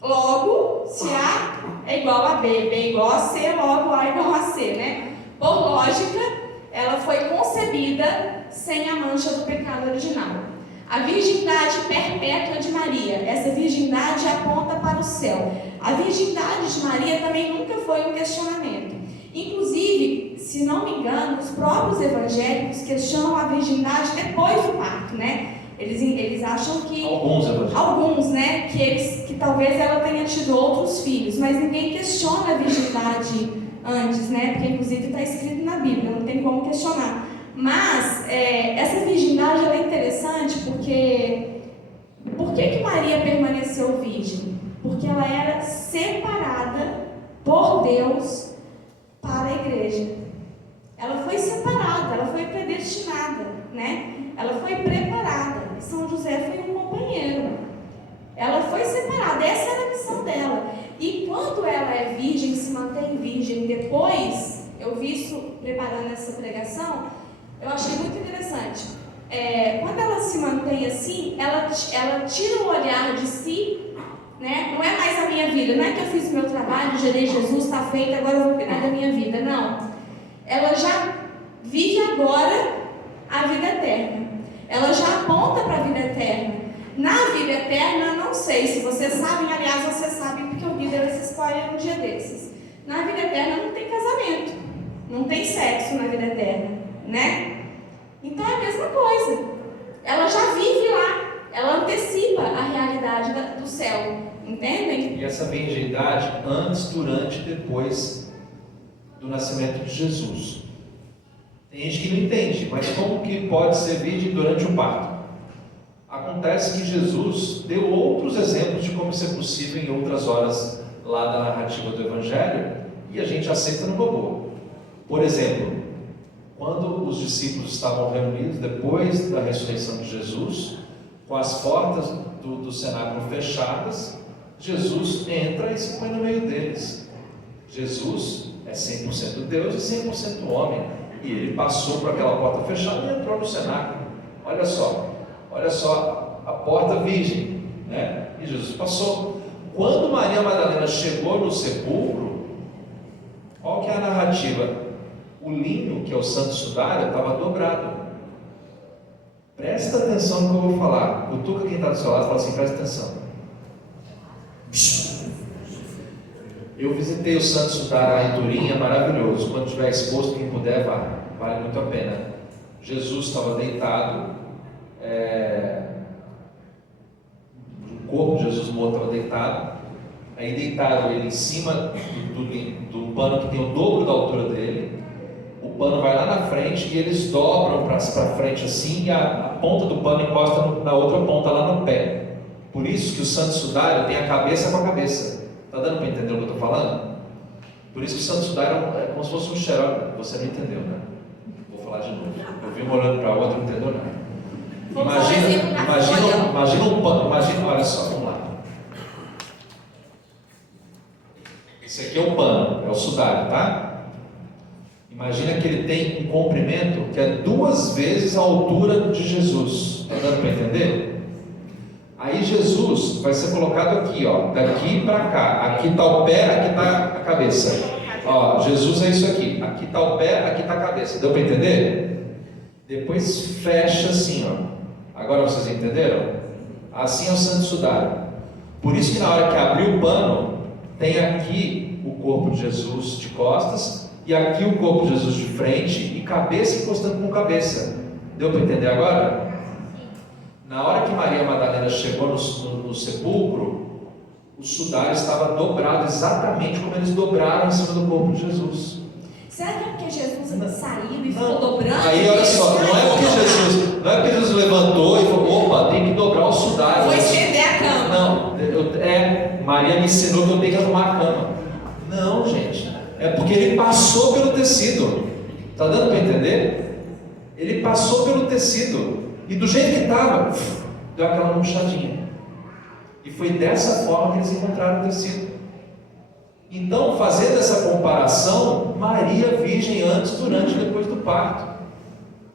logo, se A é igual a B, B é igual a C, logo A é igual a C, né? Por lógica, ela foi concebida sem a mancha do pecado original. A virgindade perpétua de Maria, essa virgindade aponta para o céu. A virgindade de Maria também nunca foi um questionamento. Inclusive, se não me engano, os próprios evangélicos questionam a virgindade depois do parto, né? Eles acham que... Alguns, né? Que talvez ela tenha tido outros filhos, mas ninguém questiona a virgindade antes, né? Porque inclusive está escrito na Bíblia, não tem como questionar. Mas essa virgindade ela é interessante porque... Por que Maria permaneceu virgem? Porque ela era separada por Deus para a igreja. Ela foi separada, ela foi predestinada, né? Ela foi preparada. São José foi um companheiro. Ela foi separada, essa era a missão dela. E quando ela é virgem, se mantém virgem depois, eu vi isso preparando essa pregação, eu achei muito interessante. Quando ela se mantém assim, ela tira o olhar de si, né? Não é mais a minha vida, não é que eu fiz o meu trabalho, gerei Jesus, está feito, agora eu vou cuidar da minha vida. Não. Ela já vive agora a vida eterna. Ela já aponta para a vida eterna. Na vida eterna, não sei se vocês sabem, aliás, vocês sabem porque eu vi essa história um dia desses. Na vida eterna não tem casamento, não tem sexo na vida eterna, né? Então é a mesma coisa. Ela já vive lá, ela antecipa a realidade do céu, entendem? E essa virgindade antes, durante e depois do nascimento de Jesus. Tem gente que não entende, mas como que pode ser virgem durante o parto? Acontece que Jesus deu outros exemplos de como isso é possível em outras horas lá da narrativa do Evangelho e a gente aceita numa boa. Por exemplo, quando os discípulos estavam reunidos depois da ressurreição de Jesus, com as portas do cenáculo fechadas, Jesus entra e se põe no meio deles. Jesus é 100% Deus e 100% homem, e ele passou por aquela porta fechada e entrou no cenáculo. Olha só, a porta virgem, né? E Jesus passou. Quando Maria Madalena chegou no sepulcro, qual que é a narrativa? O linho, que é o santo sudário, estava dobrado. Presta atenção no que eu vou falar. Cutuca quem está do seu lado e fala assim, presta atenção. Eu visitei o santo sudário lá em Turim, é maravilhoso. Quando tiver exposto, quem puder, vale muito a pena. Jesus estava deitado, o corpo de Jesus morto estava deitado, aí deitaram ele em cima do pano que tem o dobro da altura dele. O pano vai lá na frente e eles dobram para frente assim, e a ponta do pano encosta na outra ponta lá no pé. Por isso que o santo sudário tem a cabeça com a cabeça. Está dando para entender o que eu estou falando? Por isso que o santo sudário é como se fosse um xerox. Você não entendeu, né? Vou falar de novo. Eu vi uma olhando para a outra e não entendeu nada. Imagina um pano, olha só, vamos lá. Esse aqui é o pano, é o sudário, tá? Imagina que ele tem um comprimento que é 2 vezes a altura de Jesus. Está dando para entender? Aí Jesus vai ser colocado aqui, ó, daqui para cá. Aqui está o pé, aqui está a cabeça. Ó, Jesus é isso aqui. Aqui está o pé, aqui está a cabeça. Deu para entender? Depois fecha assim, ó. Agora vocês entenderam? Assim é o santo sudário. Por isso que na hora que abrir o pano, tem aqui o corpo de Jesus de costas e aqui o corpo de Jesus de frente e cabeça encostando com cabeça. Deu para entender agora? Na hora que Maria Madalena chegou no sepulcro, o sudário estava dobrado exatamente como eles dobraram em cima do corpo de Jesus. Será que é porque Jesus saiu e ficou dobrando? Aí olha só, não é porque Jesus levantou e falou, opa, tem que dobrar o sudário. Vou estender a cama. Não, Maria me ensinou que eu tenho que arrumar a cama. Não, gente, é porque ele passou pelo tecido. Está dando para entender? Ele passou pelo tecido e do jeito que estava, deu aquela murchadinha. E foi dessa forma que eles encontraram o tecido. Então, fazendo essa comparação, Maria virgem antes, durante e depois do parto.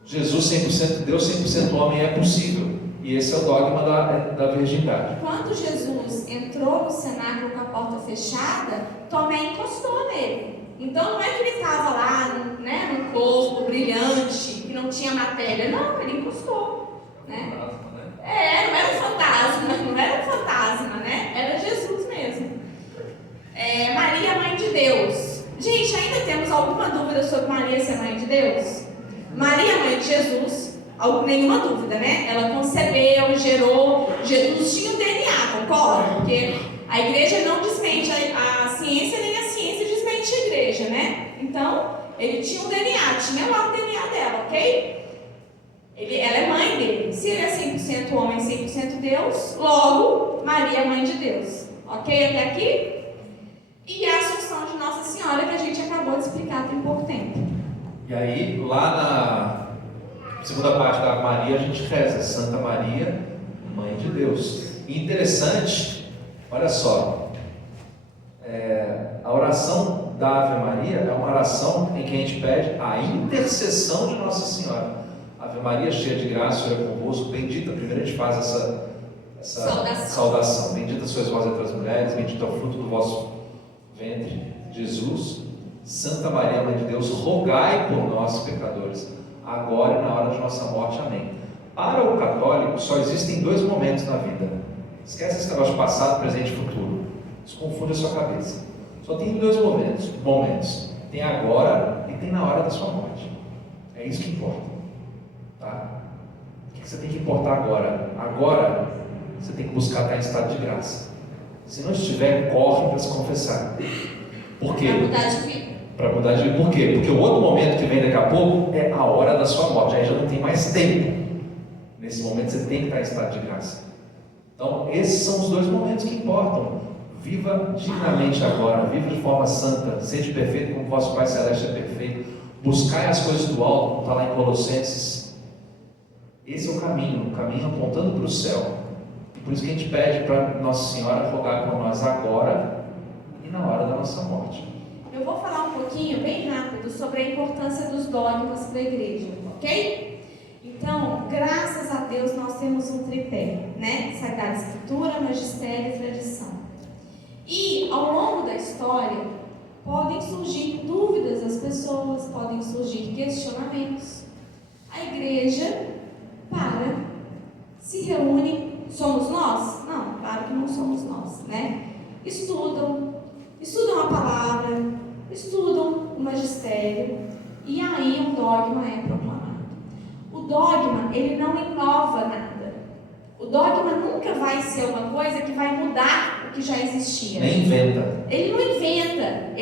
Jesus 100% Deus, 100% homem é possível. E esse é o dogma da virgindade. Quando Jesus entrou no cenáculo com a porta fechada, Tomé encostou nele. Então não é que ele estava lá, né, num corpo brilhante, que não tinha matéria. Não, ele encostou, né? Não era um fantasma, né? Era Jesus mesmo. Maria, mãe de Deus. Gente, ainda temos alguma dúvida sobre Maria ser mãe de Deus? Maria, mãe de Jesus, nenhuma dúvida, né? Ela concebeu, gerou, Jesus tinha o DNA, concorda? Porque a igreja não desmente a ciência, nem a ciência desmente a igreja, né? Então, ele tinha um DNA, tinha lá o DNA dela, ok? Ela é mãe dele. Se ele é 100% homem, 100% Deus, logo, Maria é mãe de Deus. Ok até aqui? E a Assunção de Nossa Senhora, que a gente acabou de explicar tem pouco tempo. E aí, lá na segunda parte da Maria, a gente reza: Santa Maria, Mãe de Deus. E interessante, olha só, a oração da Ave Maria é uma oração em que a gente pede a intercessão de Nossa Senhora. Ave Maria, cheia de graça, o Senhor é convosco, bendita. Primeiro a gente faz essa saudação. Bendita sois vós entre as mulheres, bendito é o fruto do vosso ventre, Jesus. Santa Maria, Mãe de Deus, rogai por nós, pecadores, agora e na hora de nossa morte. Amém. Para o católico, só existem dois momentos na vida. Esquece esse negócio de passado, presente e futuro. Isso confunde a sua cabeça. Só tem dois momentos. Tem agora e tem na hora da sua morte. É isso que importa. Tá? O que você tem que importar agora? Agora, você tem que buscar estar em estado de graça. Se não estiver, corre para se confessar. Por quê? Para mudar de vida. Para mudar de vida. Por quê? Porque o outro momento que vem daqui a pouco é a hora da sua morte. Aí já não tem mais tempo. Nesse momento você tem que estar em estado de graça. Então, esses são os dois momentos que importam. Viva dignamente agora, viva de forma santa, sede perfeito como vosso Pai Celeste é perfeito. Buscai as coisas do alto, como está lá em Colossenses. Esse é o caminho apontando para o céu. E por isso que a gente pede para Nossa Senhora rogar por nós agora e na hora da nossa morte. Eu vou falar um pouquinho, bem rápido, sobre a importância dos dogmas para a igreja, ok? Então, graças a Deus, nós temos um tripé, né? Sagrada Escritura, Magistério e Tradição. E, ao longo da história, podem surgir dúvidas das pessoas, podem surgir questionamentos. A igreja se reúne. Somos nós? Não, claro que não somos nós, né? Estudam a palavra, estudam o magistério, e aí um dogma é proclamado. O dogma, ele não inova nada. O dogma nunca vai ser uma coisa que vai mudar o que já existia. Nem inventa. Ele não inventa,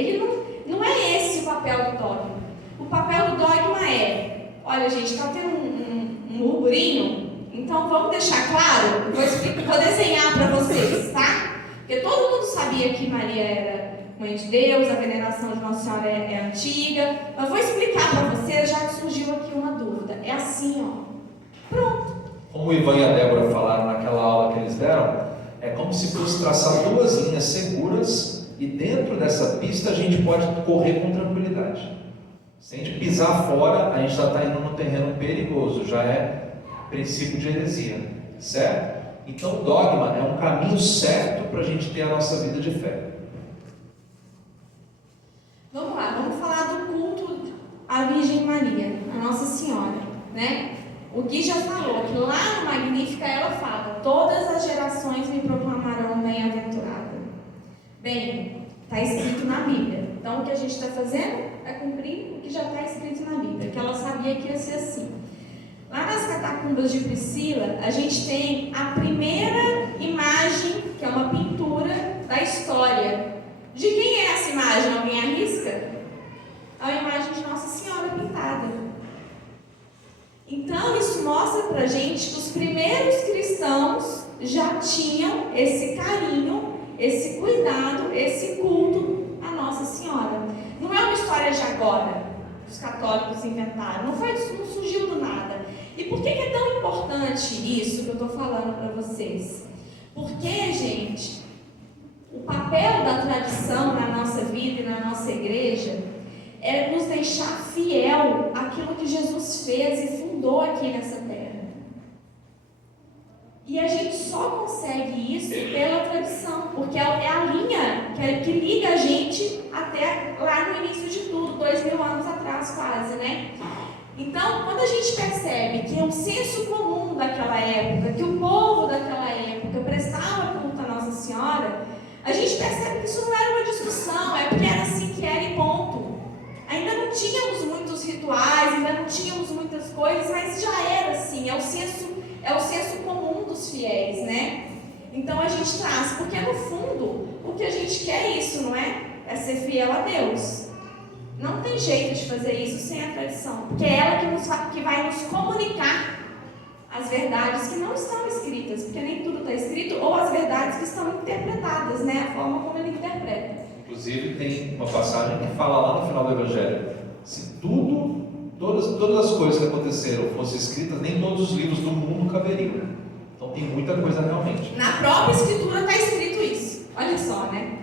não é esse o papel do dogma. O papel do dogma é, olha gente, está tendo um burburinho, então vamos deixar claro, vou desenhar para vocês, tá? Porque todo mundo sabia que Maria era mãe de Deus, a veneração de Nossa Senhora é antiga, mas vou explicar para vocês, já que surgiu aqui uma dúvida. É assim, ó. Pronto. Como o Ivan e a Débora falaram naquela aula que eles deram, é como se fosse traçar duas linhas seguras e dentro dessa pista a gente pode correr com tranquilidade. Se a gente pisar fora, a gente já está indo num terreno perigoso, já é princípio de heresia, certo? Então o dogma é um caminho certo para a gente ter a nossa vida de fé. Vamos lá, vamos falar do culto à Virgem Maria, a Nossa Senhora, né? O Gui já falou que lá no Magnífica ela fala: todas as gerações me proclamarão bem-aventurada. Bem, está escrito na Bíblia. Então o que a gente está fazendo é cumprir o que já está escrito na Bíblia, que ela sabia que ia ser assim. Lá nas catacumbas de Priscila, a gente tem a primeira imagem, que é uma pintura da da história. De quem é essa imagem? Alguém arrisca? É a imagem de Nossa Senhora pintada. Então, isso mostra pra gente que os primeiros cristãos já tinham esse carinho, esse cuidado, esse culto a Nossa Senhora. Não é uma história de agora, que os católicos inventaram, não surgiu do nada. E por que é tão importante isso que eu estou falando para vocês? Porque, gente, o papel da tradição na nossa vida e na nossa igreja é nos deixar fiel àquilo que Jesus fez e fundou aqui nessa terra. E a gente só consegue isso pela tradição, porque é a linha que liga a gente até lá no início de tudo, 2000 anos atrás quase, né? Então, quando a gente percebe que é um senso comum daquela época, que o povo daquela época prestava culto a Nossa Senhora, a gente percebe que isso não era uma discussão, é porque era assim que era e ponto. Ainda não tínhamos muitos rituais, ainda não tínhamos muitas coisas, mas já era assim, é o senso comum dos fiéis, né? Então a gente traz, porque no fundo, o que a gente quer é isso, não é? É ser fiel a Deus. Não tem jeito de fazer isso sem a tradição, porque é ela que vai nos comunicar as verdades que não estão escritas, porque nem tudo está escrito, ou as verdades que estão interpretadas, né? A forma como ele interpreta. Inclusive tem uma passagem que fala lá no final do Evangelho: se todas as coisas que aconteceram fossem escritas, nem todos os livros do mundo caberiam. Então tem muita coisa realmente. Na própria escritura está escrito isso. Olha só, né?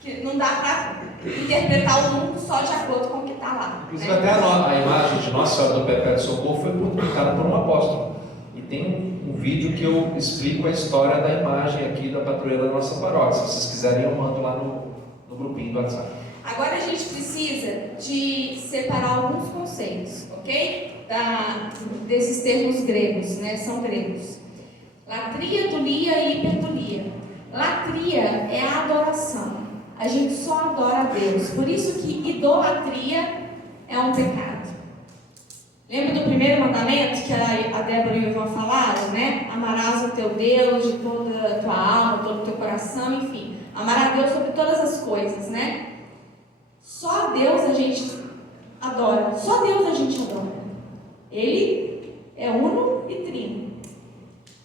Que não dá para interpretar o mundo só de acordo com o que está lá. Inclusive né? até a imagem de Nossa Senhora do Perpétuo Socorro foi publicada por um apóstolo. E tem um vídeo que eu explico a história da imagem aqui da padroeira da nossa paróquia. Se vocês quiserem, eu mando lá no grupinho do WhatsApp. Agora a gente precisa de separar alguns conceitos, ok? Desses termos gregos, né? São gregos. Latria, dulia e hiperdulia. Latria é a adoração. A gente só adora a Deus. Por isso que idolatria é um pecado. Lembra do primeiro mandamento que a Débora e o Ivan falaram, né? Amarás o teu Deus de toda a tua alma, todo o teu coração, enfim. Amar a Deus sobre todas as coisas, né? Só a Deus a gente adora. Só Deus a gente adora. Ele é uno e trino.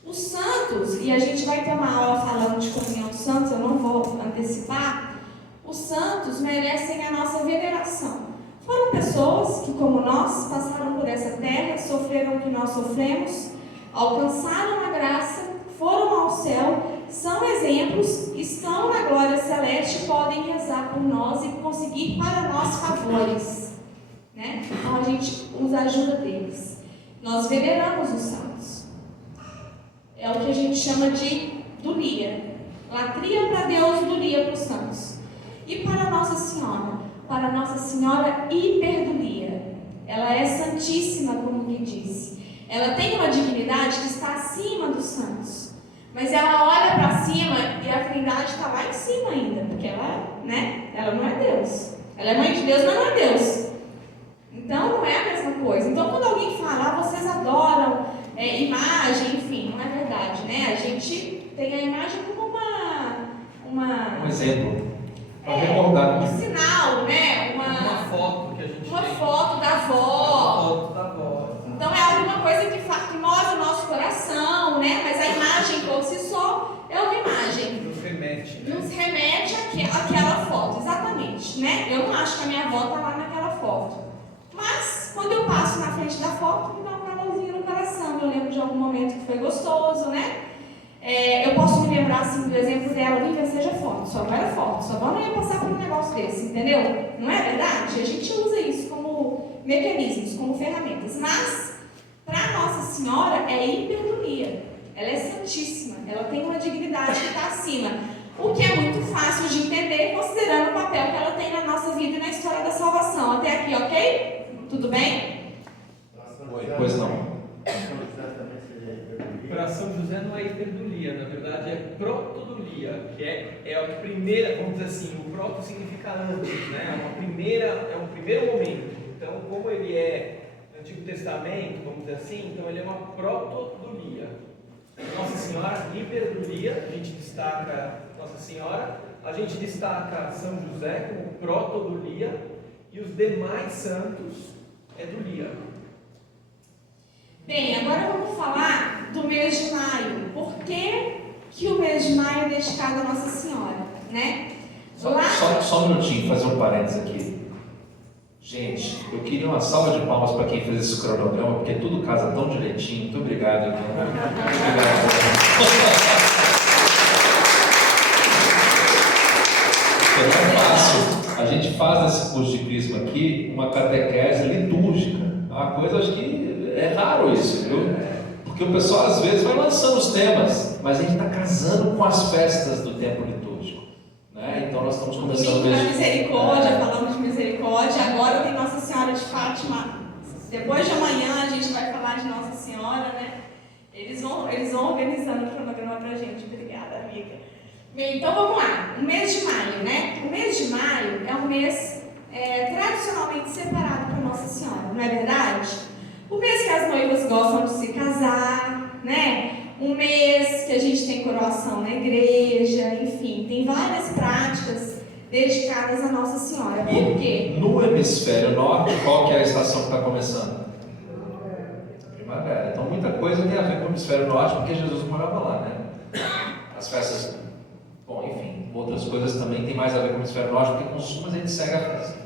Os santos, e a gente vai ter uma aula falando de comunhão dos santos, eu não vou antecipar. Os santos merecem a nossa veneração. Foram pessoas que, como nós, passaram por essa terra, sofreram o que nós sofremos, alcançaram a graça, foram ao céu, são exemplos, estão na glória celeste e podem rezar por nós e conseguir para nós favores. Né? Então a gente usa a ajuda deles. Nós veneramos os santos. É o que a gente chama de dulia. Latria para Deus, dulia para os santos. E para Nossa Senhora? Para Nossa Senhora, hiperdulia. Ela é santíssima, como quem disse. Ela tem uma dignidade que está acima dos santos. Mas ela olha para cima e a Trindade está lá em cima ainda, porque ela, né, ela não é Deus. Ela é mãe de Deus, mas não é Deus. Então não é a mesma coisa. Então quando alguém fala, vocês adoram imagem, enfim, não é verdade, né? A gente tem a imagem como um exemplo. Para recordar. Um sinal, né? Uma foto que a gente uma tem. foto da avó. Uma foto da avó. Então é alguma coisa que move o nosso coração, né? Mas a imagem por si só é uma imagem. Nos remete. Né? Nos remete àquela foto, exatamente, né? Eu não acho que a minha avó está lá naquela foto. Mas quando eu passo na frente da foto, me dá um calorzinho no coração. Eu lembro de algum momento que foi gostoso, né? Eu posso me lembrar assim do exemplo dela, Lívia, seja forte, sua avó era forte, sua avó não ia passar por um negócio desse, entendeu? Não é verdade? A gente usa isso como mecanismos, como ferramentas, mas para Nossa Senhora é hiperdulia, ela é santíssima, ela tem uma dignidade que está acima, o que é muito fácil de entender considerando o papel que ela tem na nossa vida e na história da salvação. Até aqui, ok? Tudo bem? Pois não. Para São José não é hiperdulia, na verdade é protodulia, que é a primeira, vamos dizer assim, o proto significa antes, né? É um primeiro momento. Então, como ele é Antigo Testamento, vamos dizer assim, então ele é uma protodulia. Nossa Senhora, hiperdulia, a gente destaca Nossa Senhora, a gente destaca São José como proto do Lia e os demais santos é do Lia. Bem, agora vamos falar do mês de maio. Por que o mês de maio é dedicado a Nossa Senhora, né? Só um minutinho, fazer um parênteses aqui. Gente, eu queria uma salva de palmas para quem fez esse cronograma, porque tudo casa tão direitinho. Muito obrigado. Muito obrigado. Não é fácil. A gente faz nesse curso de Crisma aqui uma catequese litúrgica. É uma coisa, acho que é raro isso, viu? Porque o pessoal às vezes vai lançando os temas, mas a gente está casando com as festas do tempo litúrgico, né? Então nós estamos começando domingo da misericórdia, falamos de misericórdia, agora tem Nossa Senhora de Fátima. Depois de amanhã a gente vai falar de Nossa Senhora, né? Eles vão organizando o cronograma pra gente. Obrigada, amiga. Bem, então vamos lá. O mês de maio, né? O mês de maio é um mês tradicionalmente separado para Nossa Senhora, não é verdade? O mês que as noivas gostam de se casar, né? Um mês que a gente tem coroação na igreja, enfim, tem várias práticas dedicadas a Nossa Senhora. Por quê? No hemisfério norte, qual que é a estação que está começando? Primavera. Então muita coisa tem a ver com o hemisfério norte, porque Jesus morava lá, né? As festas, bom, enfim, outras coisas também tem mais a ver com o hemisfério norte, porque com os sumas a gente segue a festa.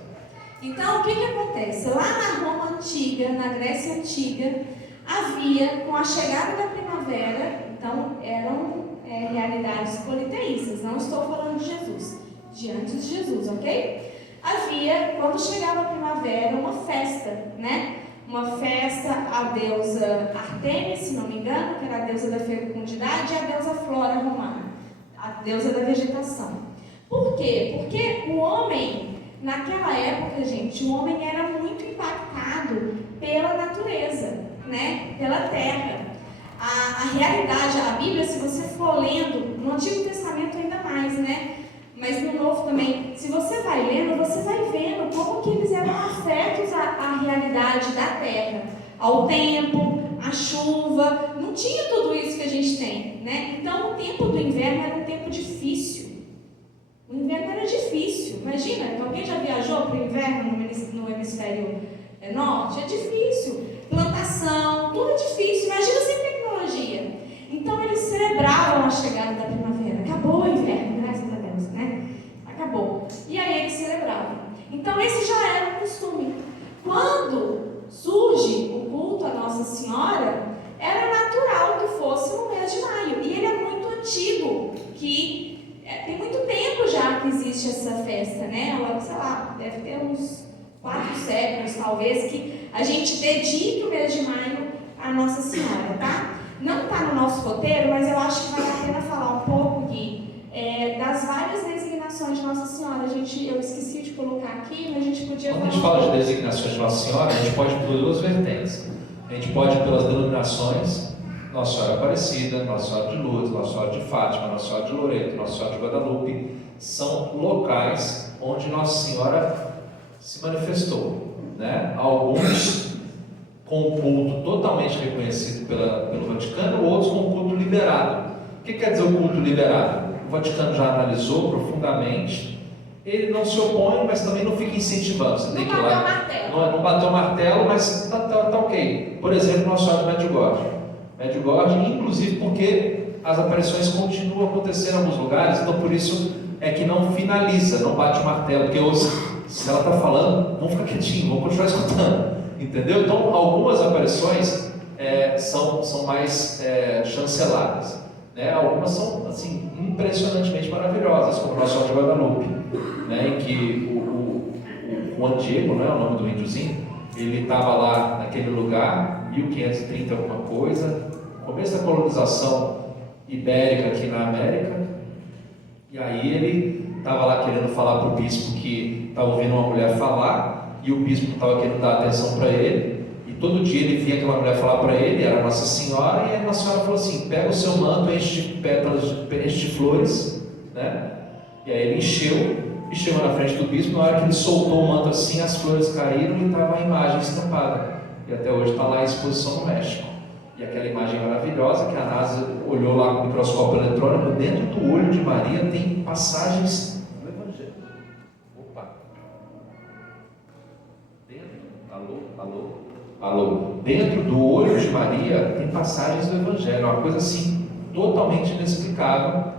Então, o que acontece? Lá na Roma Antiga, na Grécia Antiga, havia, com a chegada da primavera, então eram realidades politeístas, não estou falando de Jesus, de antes de Jesus, ok? Havia, quando chegava a primavera, uma festa, né? Uma festa à deusa Artemis, se não me engano, que era a deusa da fecundidade, e a deusa Flora Romana, a deusa da vegetação. Por quê? Porque o homem, naquela época, gente, o homem era muito impactado pela natureza, né? Pela terra. A realidade, a Bíblia, se você for lendo, no Antigo Testamento ainda mais, né? Mas no Novo também, se você vai lendo, você vai vendo como que eles eram afetos à realidade da terra, ao tempo, à chuva. Não tinha tudo isso que a gente tem, né? Então, o tempo do inverno era um tempo difícil. O inverno era difícil. Imagina, alguém já viajou para o inverno no hemisfério norte? É difícil. Plantação, tudo é difícil. Imagina sem tecnologia. Então, eles celebravam a chegada da primavera. Acabou o inverno, graças a Deus, né? Acabou. E aí eles celebravam. Então, esse já era um costume. Quando surge o culto à Nossa Senhora, era natural que fosse no mês de maio. E ele é muito antigo, tem muito tempo já que existe essa festa, né? Ela, sei lá, deve ter uns 4 séculos, talvez, que a gente dedique o mês de maio à Nossa Senhora, tá? Não está no nosso roteiro, mas eu acho que vale a pena falar um pouco, Gui, das várias designações de Nossa Senhora. Eu esqueci de colocar aqui, mas a gente podia falar. Quando a gente fala de designações de Nossa Senhora, a gente pode ir por 2 vertentes. A gente pode ir pelas denominações, Nossa Senhora Aparecida, Nossa Senhora de Lourdes, Nossa Senhora de Fátima, Nossa Senhora de Loreto, Nossa Senhora de Guadalupe. São locais onde Nossa Senhora se manifestou, né? Alguns com o culto totalmente reconhecido pelo Vaticano, outros com o culto liberado. O que quer dizer o culto liberado? O Vaticano já analisou profundamente, ele não se opõe, mas também não fica incentivando. Você tem que ir lá, não bateu o martelo, mas tá ok. Por exemplo, Nossa Senhora de Medjugorje, inclusive porque as aparições continuam acontecendo em alguns lugares, então por isso é que não finaliza, não bate o martelo, porque se ela está falando, vamos ficar quietinho, vamos continuar escutando, entendeu? Então algumas aparições são mais chanceladas, né? Algumas são assim, impressionantemente maravilhosas, como Nossa Senhora de Guadalupe, né? Em que o Juan Diego, né? O nome do índiozinho, ele estava lá naquele lugar, 1530 alguma coisa, começo da colonização ibérica aqui na América, e aí ele estava lá querendo falar para o bispo que estava ouvindo uma mulher falar, e o bispo estava querendo dar atenção para ele, e todo dia ele via aquela mulher falar para ele, era Nossa Senhora, e a Nossa Senhora falou assim: pega o seu manto, enche de pétalas, enche de flores, né? E aí ele encheu, e chegou na frente do bispo. Na hora que ele soltou o manto assim, as flores caíram e estava a imagem estampada, e até hoje está lá em exposição no México. E aquela imagem maravilhosa que a NASA olhou lá com o microscópio eletrônico, dentro do olho de Maria tem passagens do Evangelho. Opa! Alô? Dentro do olho de Maria tem passagens do Evangelho, uma coisa assim totalmente inexplicável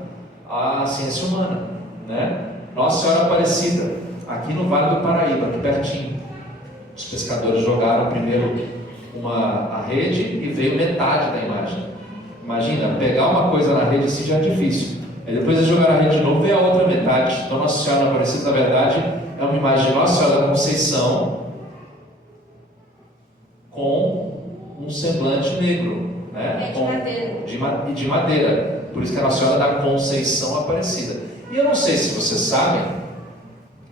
à ciência humana, né? Nossa Senhora Aparecida, aqui no Vale do Paraíba, aqui pertinho. Os pescadores jogaram primeiro a rede e veio metade da imagem. Imagina, pegar uma coisa na rede assim já é difícil. Aí depois eles jogaram a rede de novo e a outra metade. Então Nossa Senhora Aparecida, na verdade, é uma imagem de Nossa Senhora da Conceição com um semblante negro, né? De madeira. De madeira. Por isso que é Nossa Senhora da Conceição Aparecida. E eu não sei se vocês sabem,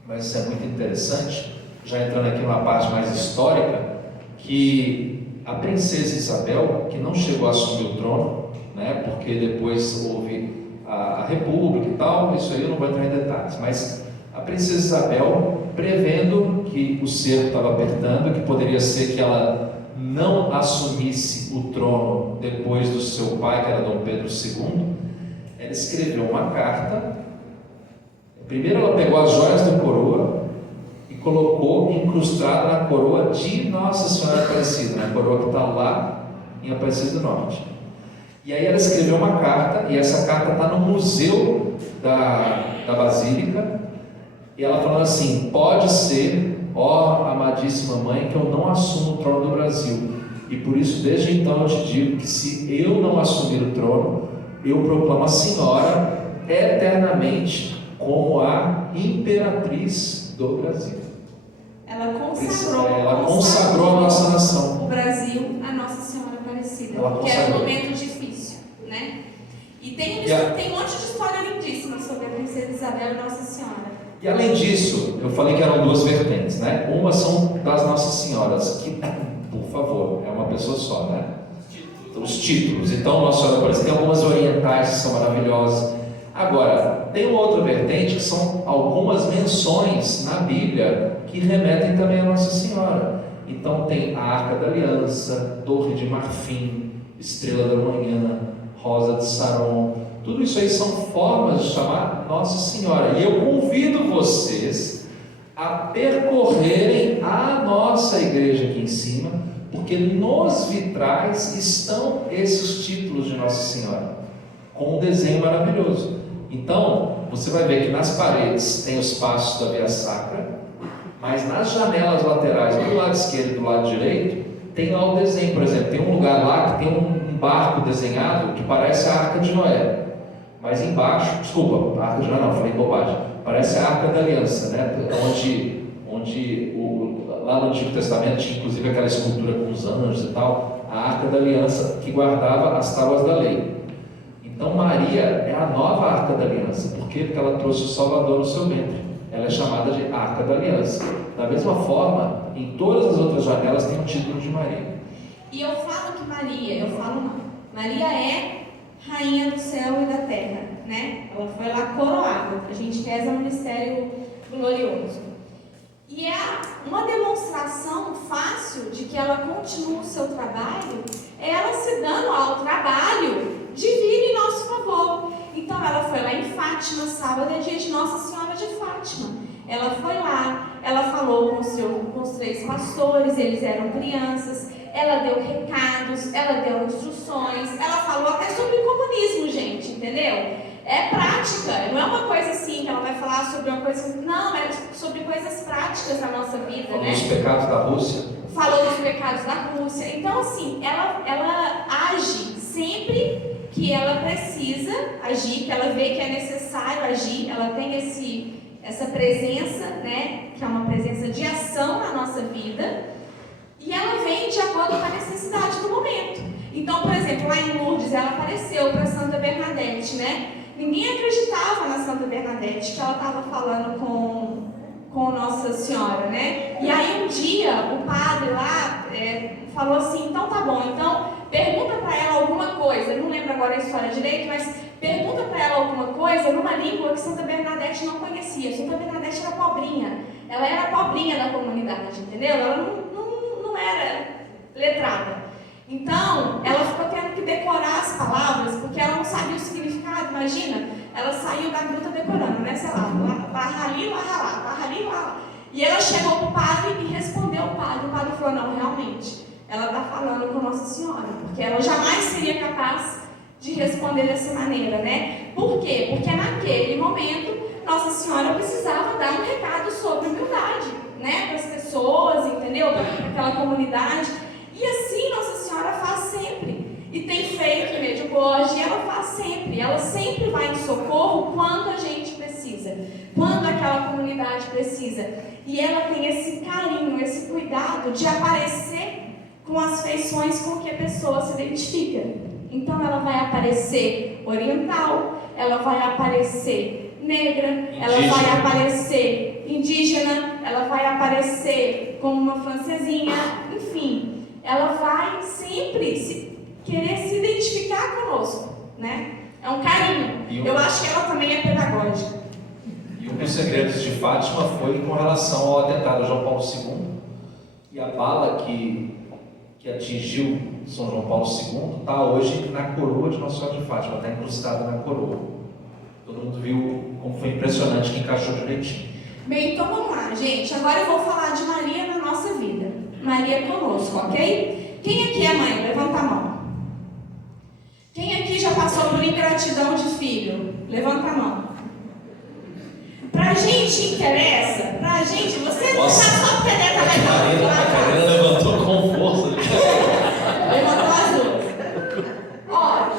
mas isso é muito interessante, já entrando aqui numa parte mais histórica, que a princesa Isabel, que não chegou a assumir o trono, né, porque depois houve a república e tal, isso aí eu não vou entrar em detalhes, mas a princesa Isabel, prevendo que o cerco estava apertando, que poderia ser que ela não assumisse o trono depois do seu pai, que era Dom Pedro II, ela escreveu uma carta. Primeiro ela pegou as joias da coroa e colocou incrustada na coroa de Nossa Senhora Aparecida, na coroa que está lá em Aparecida do Norte. E aí ela escreveu uma carta, e essa carta está no museu da Basílica, e ela falando assim: pode ser, ó amadíssima mãe, que eu não assumo o trono do Brasil, e por isso desde então eu te digo que se eu não assumir o trono, eu proclamo a senhora eternamente como a imperatriz do Brasil. Ela consagrou a nossa nação. O Brasil, a Nossa Senhora Aparecida, que era um momento difícil, né? E tem um monte de história lindíssima sobre a princesa Isabel e Nossa Senhora. E além disso, eu falei que eram duas vertentes, né? Uma são das Nossas Senhoras, que, por favor, é uma pessoa só, né? Os títulos. Então, Nossa Senhora Aparecida, tem algumas orientais que são maravilhosas. Agora, tem uma outra vertente que são algumas menções na Bíblia que remetem também a Nossa Senhora. Então tem a Arca da Aliança, Torre de Marfim, Estrela da Manhã, Rosa de Saron. Tudo isso aí são formas de chamar Nossa Senhora. E eu convido vocês a percorrerem a nossa igreja aqui em cima, porque nos vitrais estão esses títulos de Nossa Senhora, com um desenho maravilhoso. Então, você vai ver que nas paredes tem os passos da Via Sacra, mas nas janelas laterais, do lado esquerdo e do lado direito, tem lá o desenho. Por exemplo, tem um lugar lá que tem um barco desenhado que parece a Arca de Noé, mas embaixo, desculpa, a Arca de Noé não, falei bobagem, parece a Arca da Aliança, né? Lá no Antigo Testamento tinha inclusive aquela escultura com os anjos e tal, a Arca da Aliança que guardava as tábuas da lei. Então Maria é a nova Arca da Aliança. Por quê? Porque ela trouxe o Salvador no seu ventre. Ela é chamada de Arca da Aliança. Da mesma forma, em todas as outras janelas tem o título de Maria. E eu falo que Maria é rainha do céu e da terra, né? Ela foi lá coroada. A gente reza um mistério glorioso. E é uma demonstração fácil de que ela continua o seu trabalho, é ela se dando ao trabalho de vir em nosso favor. Então ela foi lá em Fátima, sábado é dia de Nossa Senhora de Fátima. Ela foi lá, ela falou com os 3 pastores, eles eram crianças, ela deu recados, ela deu instruções, ela falou até sobre comunismo, gente, entendeu? É prática, não é uma coisa assim que ela vai falar sobre uma coisa, não, é sobre coisas práticas da nossa vida, falou né? dos pecados da Rússia. Falou dos pecados da Rússia. Então, assim, ela age sempre que ela precisa agir, que ela vê que é necessário agir, ela tem essa presença, né, que é uma presença de ação na nossa vida, e ela vem de acordo com a necessidade do momento. Então, por exemplo, lá em Lourdes, ela apareceu para Santa Bernadette, né? Ninguém acreditava na Santa Bernadette, que ela estava falando com Nossa Senhora, né? E aí um dia o padre lá falou assim: então tá bom, então pergunta para ela alguma coisa, não lembro agora a história direito, mas pergunta para ela alguma coisa numa língua que Santa Bernadette não conhecia. Santa Bernadette era pobrinha, ela era a pobrinha da comunidade, entendeu? Ela não era letrada. Então, ela ficou tendo que decorar as palavras, porque ela não sabia o significado. Imagina, ela saiu da gruta decorando, né? Sei lá, barra ali, barra lá, barra ali, barra lá. E ela chegou para o padre e respondeu ao padre. O padre falou, não, realmente, ela está falando com Nossa Senhora, porque ela jamais seria capaz de responder dessa maneira, né? Por quê? Porque naquele momento, Nossa Senhora precisava dar um recado sobre humildade, né? Para as pessoas, entendeu? Para aquela comunidade. E assim Nossa Senhora faz sempre. E tem feito em Medjugorje, ela faz sempre. Ela sempre vai em socorro quando a gente precisa, quando aquela comunidade precisa. E ela tem esse carinho, esse cuidado de aparecer com as feições com que a pessoa se identifica. Então ela vai aparecer oriental, ela vai aparecer negra, ela vai aparecer indígena, ela vai aparecer como uma francesinha, enfim. Ela vai sempre querer se identificar conosco, né? É um carinho. Eu acho que ela também é pedagógica. E um dos segredos de Fátima foi com relação ao atentado a João Paulo II. E a bala que atingiu São João Paulo II está hoje na coroa de Nossa Senhora de Fátima, está incrustada na coroa. Todo mundo viu como foi impressionante que encaixou direitinho. Bem, então vamos lá, gente. Agora eu vou falar de Maria na nossa vida. Maria conosco, ok? Quem aqui é mãe? Levanta a mão. Quem aqui já passou por ingratidão de filho? Levanta a mão. Pra gente interessa, pra gente, você não está só porque deve estar A Karina levantou com força. Levantou as duas. Ó,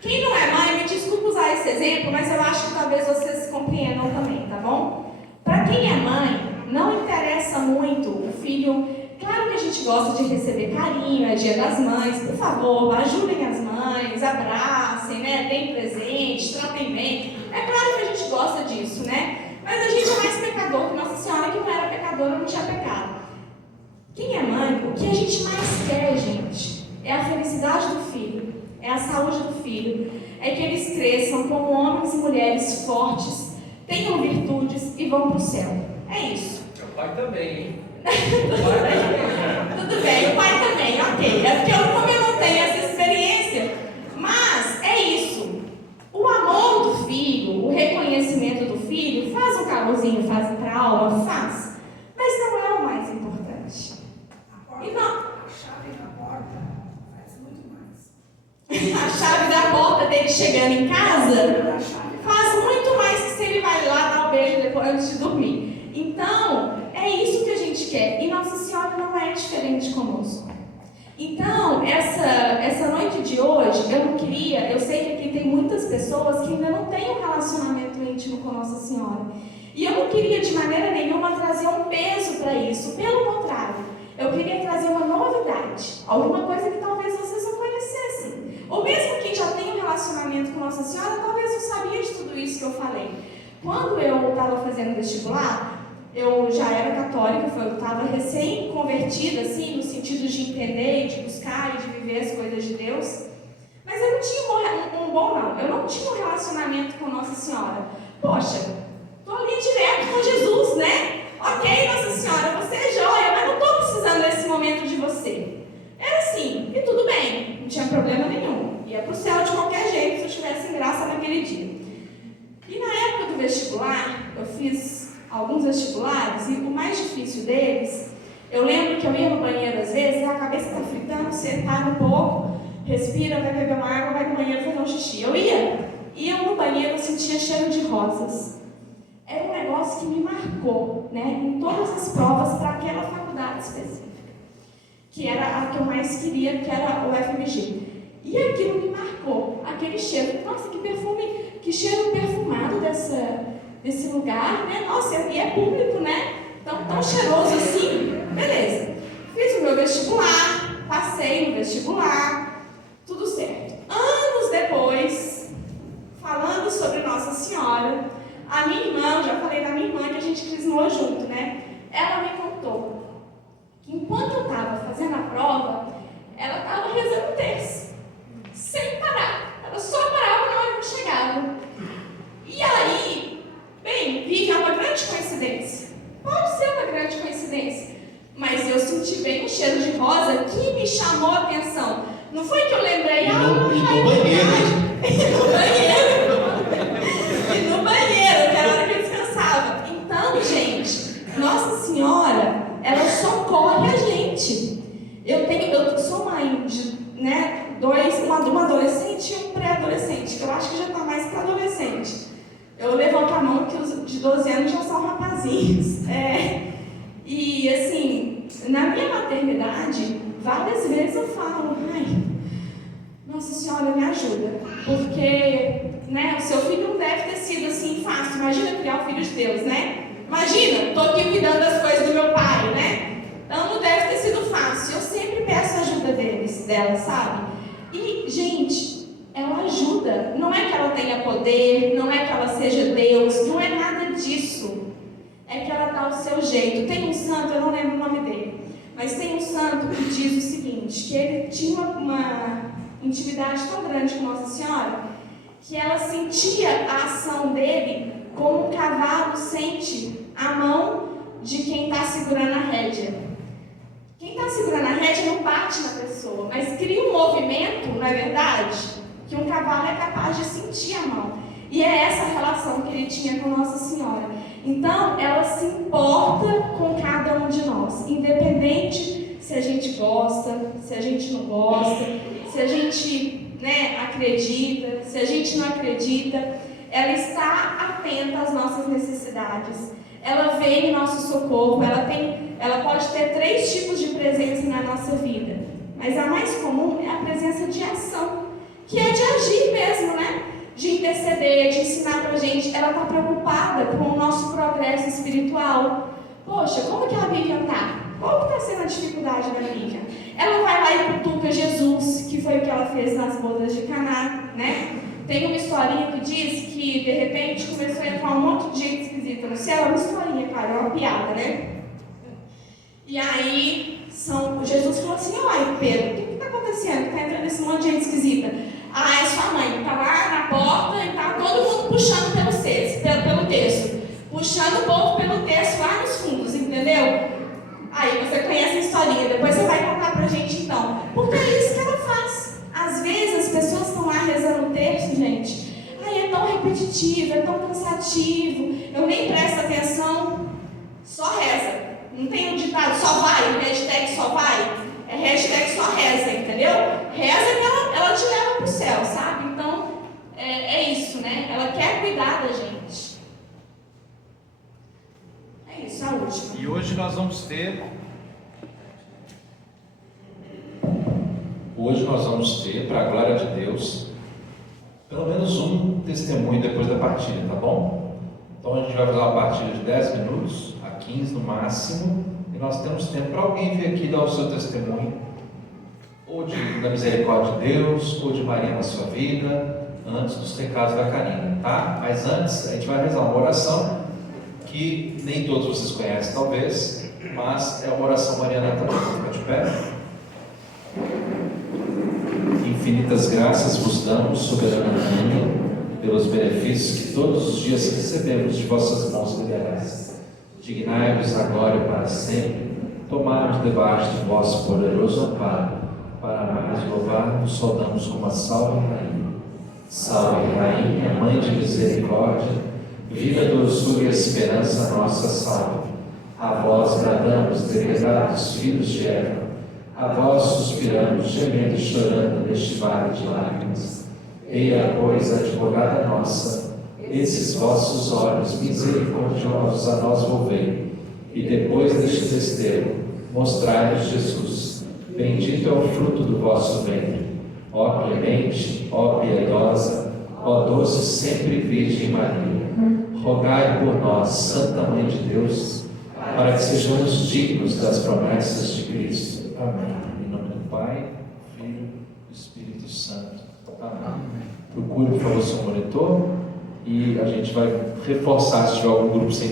quem não é mãe, me desculpa usar esse exemplo, mas eu acho que talvez vocês compreendam também, tá bom? Pra quem é mãe, não interessa muito o filho. Claro que a gente gosta de receber carinho, é Dia das Mães, por favor, ajudem as mães, abracem, né? Deem presente, tratem bem. É claro que a gente gosta disso, né? Mas a gente é mais pecador que Nossa Senhora, que não era pecadora, não tinha pecado. Quem é mãe, o que a gente mais quer, gente, é a felicidade do filho, é a saúde do filho, é que eles cresçam como homens e mulheres fortes, tenham virtudes e vão para o céu. É isso. Meu pai também, hein? Tudo bem, o pai também, ok. É porque como eu não tenho essa experiência, mas é isso. O amor do filho, o reconhecimento do filho, faz um calorzinho, faz para a alma, faz. Mas não é o mais importante. A chave da porta faz muito mais. A chave da porta dele chegando em casa faz muito mais que se ele vai lá dar um beijo depois antes de dormir. Então, é isso que a gente quer. E Nossa Senhora não é diferente conosco. Então, essa noite de hoje, eu sei que aqui tem muitas pessoas que ainda não têm um relacionamento íntimo com Nossa Senhora. E eu não queria de maneira nenhuma trazer um peso para isso. Pelo contrário, eu queria trazer uma novidade. Alguma coisa que talvez vocês não conhecessem. Ou mesmo quem já tem um relacionamento com Nossa Senhora, talvez não sabia de tudo isso que eu falei. Quando eu estava fazendo vestibular, eu já era católica, eu estava recém-convertida, assim, no sentido de entender, de buscar e de viver as coisas de Deus. Mas eu não tinha eu não tinha um relacionamento com Nossa Senhora. Poxa, estou ali direto com Jesus, né? Ok, Nossa Senhora, você é joia, mas não estou precisando desse momento de você. Era assim, e tudo bem, não tinha problema nenhum. Ia para o céu de qualquer jeito se eu tivesse graça naquele dia. E na época do vestibular, eu fiz alguns vestibulares, e o mais difícil deles, eu lembro que eu ia no banheiro às vezes, a cabeça está fritando, você para um pouco, respira, vai beber uma água, vai no banheiro fazer um xixi. Eu ia no banheiro, eu sentia cheiro de rosas. Era um negócio que me marcou, né, em todas as provas para aquela faculdade específica, que era a que eu mais queria, que era o FMG. E aquilo me marcou, aquele cheiro. Nossa, que perfume, que cheiro perfumado desse lugar, né? Nossa, e é público, né? Tão cheiroso assim. Beleza. Fiz o meu vestibular, passei no vestibular, tudo certo. Anos depois, falando sobre Nossa Senhora, a minha irmã, eu já falei da minha irmã que a gente crismou junto, né? Ela me contou que enquanto eu estava fazendo a prova, ela estava rezando o terço, sem parar. Ela só parava na hora que chegava. E aí, bem, vi que é uma grande coincidência. Pode ser uma grande coincidência, mas eu senti veio um cheiro de rosa que me chamou a atenção. Não foi que eu lembrei, E no banheiro. E no banheiro, que era a hora que eu descansava. Então, gente, Nossa Senhora, ela socorre a gente. Eu sou mãe de, uma adolescente e um pré-adolescente, que eu acho que já está mais para adolescente. Eu levanto a mão que os de 12 anos já são rapazinhos. E assim, na minha maternidade, várias vezes eu falo, ai, Nossa Senhora, me ajuda. Porque, o seu filho não deve ter sido assim fácil. Imagina criar o filho de Deus, né? Imagina, estou aqui cuidando das coisas do meu pai, né? Então não deve ter sido fácil. Eu sempre peço a ajuda dela, sabe? E, gente, ela ajuda. Não é que ela tenha poder, não é que ela seja Deus, não é nada disso. É que ela dá o seu jeito. Tem um santo, eu não lembro o nome dele, mas tem um santo que diz o seguinte, que ele tinha uma intimidade tão grande com Nossa Senhora, que ela sentia a ação dele como um cavalo sente a mão de quem está segurando a rédea. Quem está segurando a rédea não bate na pessoa, mas cria um movimento, não é verdade? Que um cavalo é capaz de sentir a mão. E é essa relação que ele tinha com Nossa Senhora. Então, ela se importa com cada um de nós, independente se a gente gosta, se a gente não gosta, se a gente acredita, se a gente não acredita. Ela está atenta às nossas necessidades. Ela vem em nosso socorro. Ela pode ter 3 tipos de presença na nossa vida, mas a mais comum é a presença de ação, que é de agir mesmo, de interceder, de ensinar pra gente. Ela está preocupada com o nosso progresso espiritual. Poxa, como que a Vivian está? Qual que está sendo a dificuldade da Vivian? Ela vai lá e cutuca Jesus, que foi o que ela fez nas bodas de Caná, Tem uma historinha que diz que, de repente, começou a entrar um monte de gente esquisita no céu. É uma historinha, cara, é uma piada, E aí, Jesus falou assim, olha, Pedro, o que está acontecendo? Está entrando esse monte de gente esquisita. É sua mãe, está lá na porta e está todo mundo puxando pelo texto. Puxando o povo pelo texto lá nos fundos, entendeu? Aí você conhece a historinha, depois você vai contar pra gente então. Porque é isso que ela faz. Às vezes as pessoas estão lá rezando o texto, gente. É tão repetitivo, é tão cansativo. Eu nem presto atenção, só reza. Não tem um ditado, só vai, hashtag só vai. É hashtag só reza, entendeu? Reza que ela te leva pro céu, sabe? Então, é isso, Ela quer cuidar da gente. É isso, a última. E hoje nós vamos ter, para a glória de Deus, pelo menos um testemunho depois da partilha, tá bom? Então a gente vai fazer uma partilha de 10 minutos, a 15 no máximo, e nós temos tempo para alguém vir aqui dar o seu testemunho, ou da misericórdia de Deus, ou de Maria na sua vida, antes dos recados da Karina, tá? Mas antes, a gente vai rezar uma oração, que nem todos vocês conhecem talvez, mas é uma oração mariana também. Fica de pé. Infinitas graças vos damos, soberana Rainha, pelos benefícios que todos os dias recebemos de vossas mãos liberais. Dignai-vos agora e para sempre, tomar-nos debaixo do vosso poderoso amparo, para mais louvar-vos, saudamos como a salve Rainha. Salve Rainha, Mãe de misericórdia, vida, doçura e esperança nossa, salve. A vós bradamos, degredados filhos de Eva, a vós suspiramos, gemendo e chorando neste vale de lágrimas. Eia, pois, advogada nossa, esses vossos olhos misericordiosos a nós volvei, e depois deste desterro, mostrai-nos Jesus. Bendito é o fruto do vosso ventre. Ó clemente, ó piedosa, ó doce sempre Virgem Maria, rogai por nós, Santa Mãe de Deus, para que sejamos dignos das promessas de Cristo. Amém. Em nome do Pai, do Filho e do Espírito Santo. Amém. Procure, por favor, seu monitor, e a gente vai reforçar se tiver algum grupo sem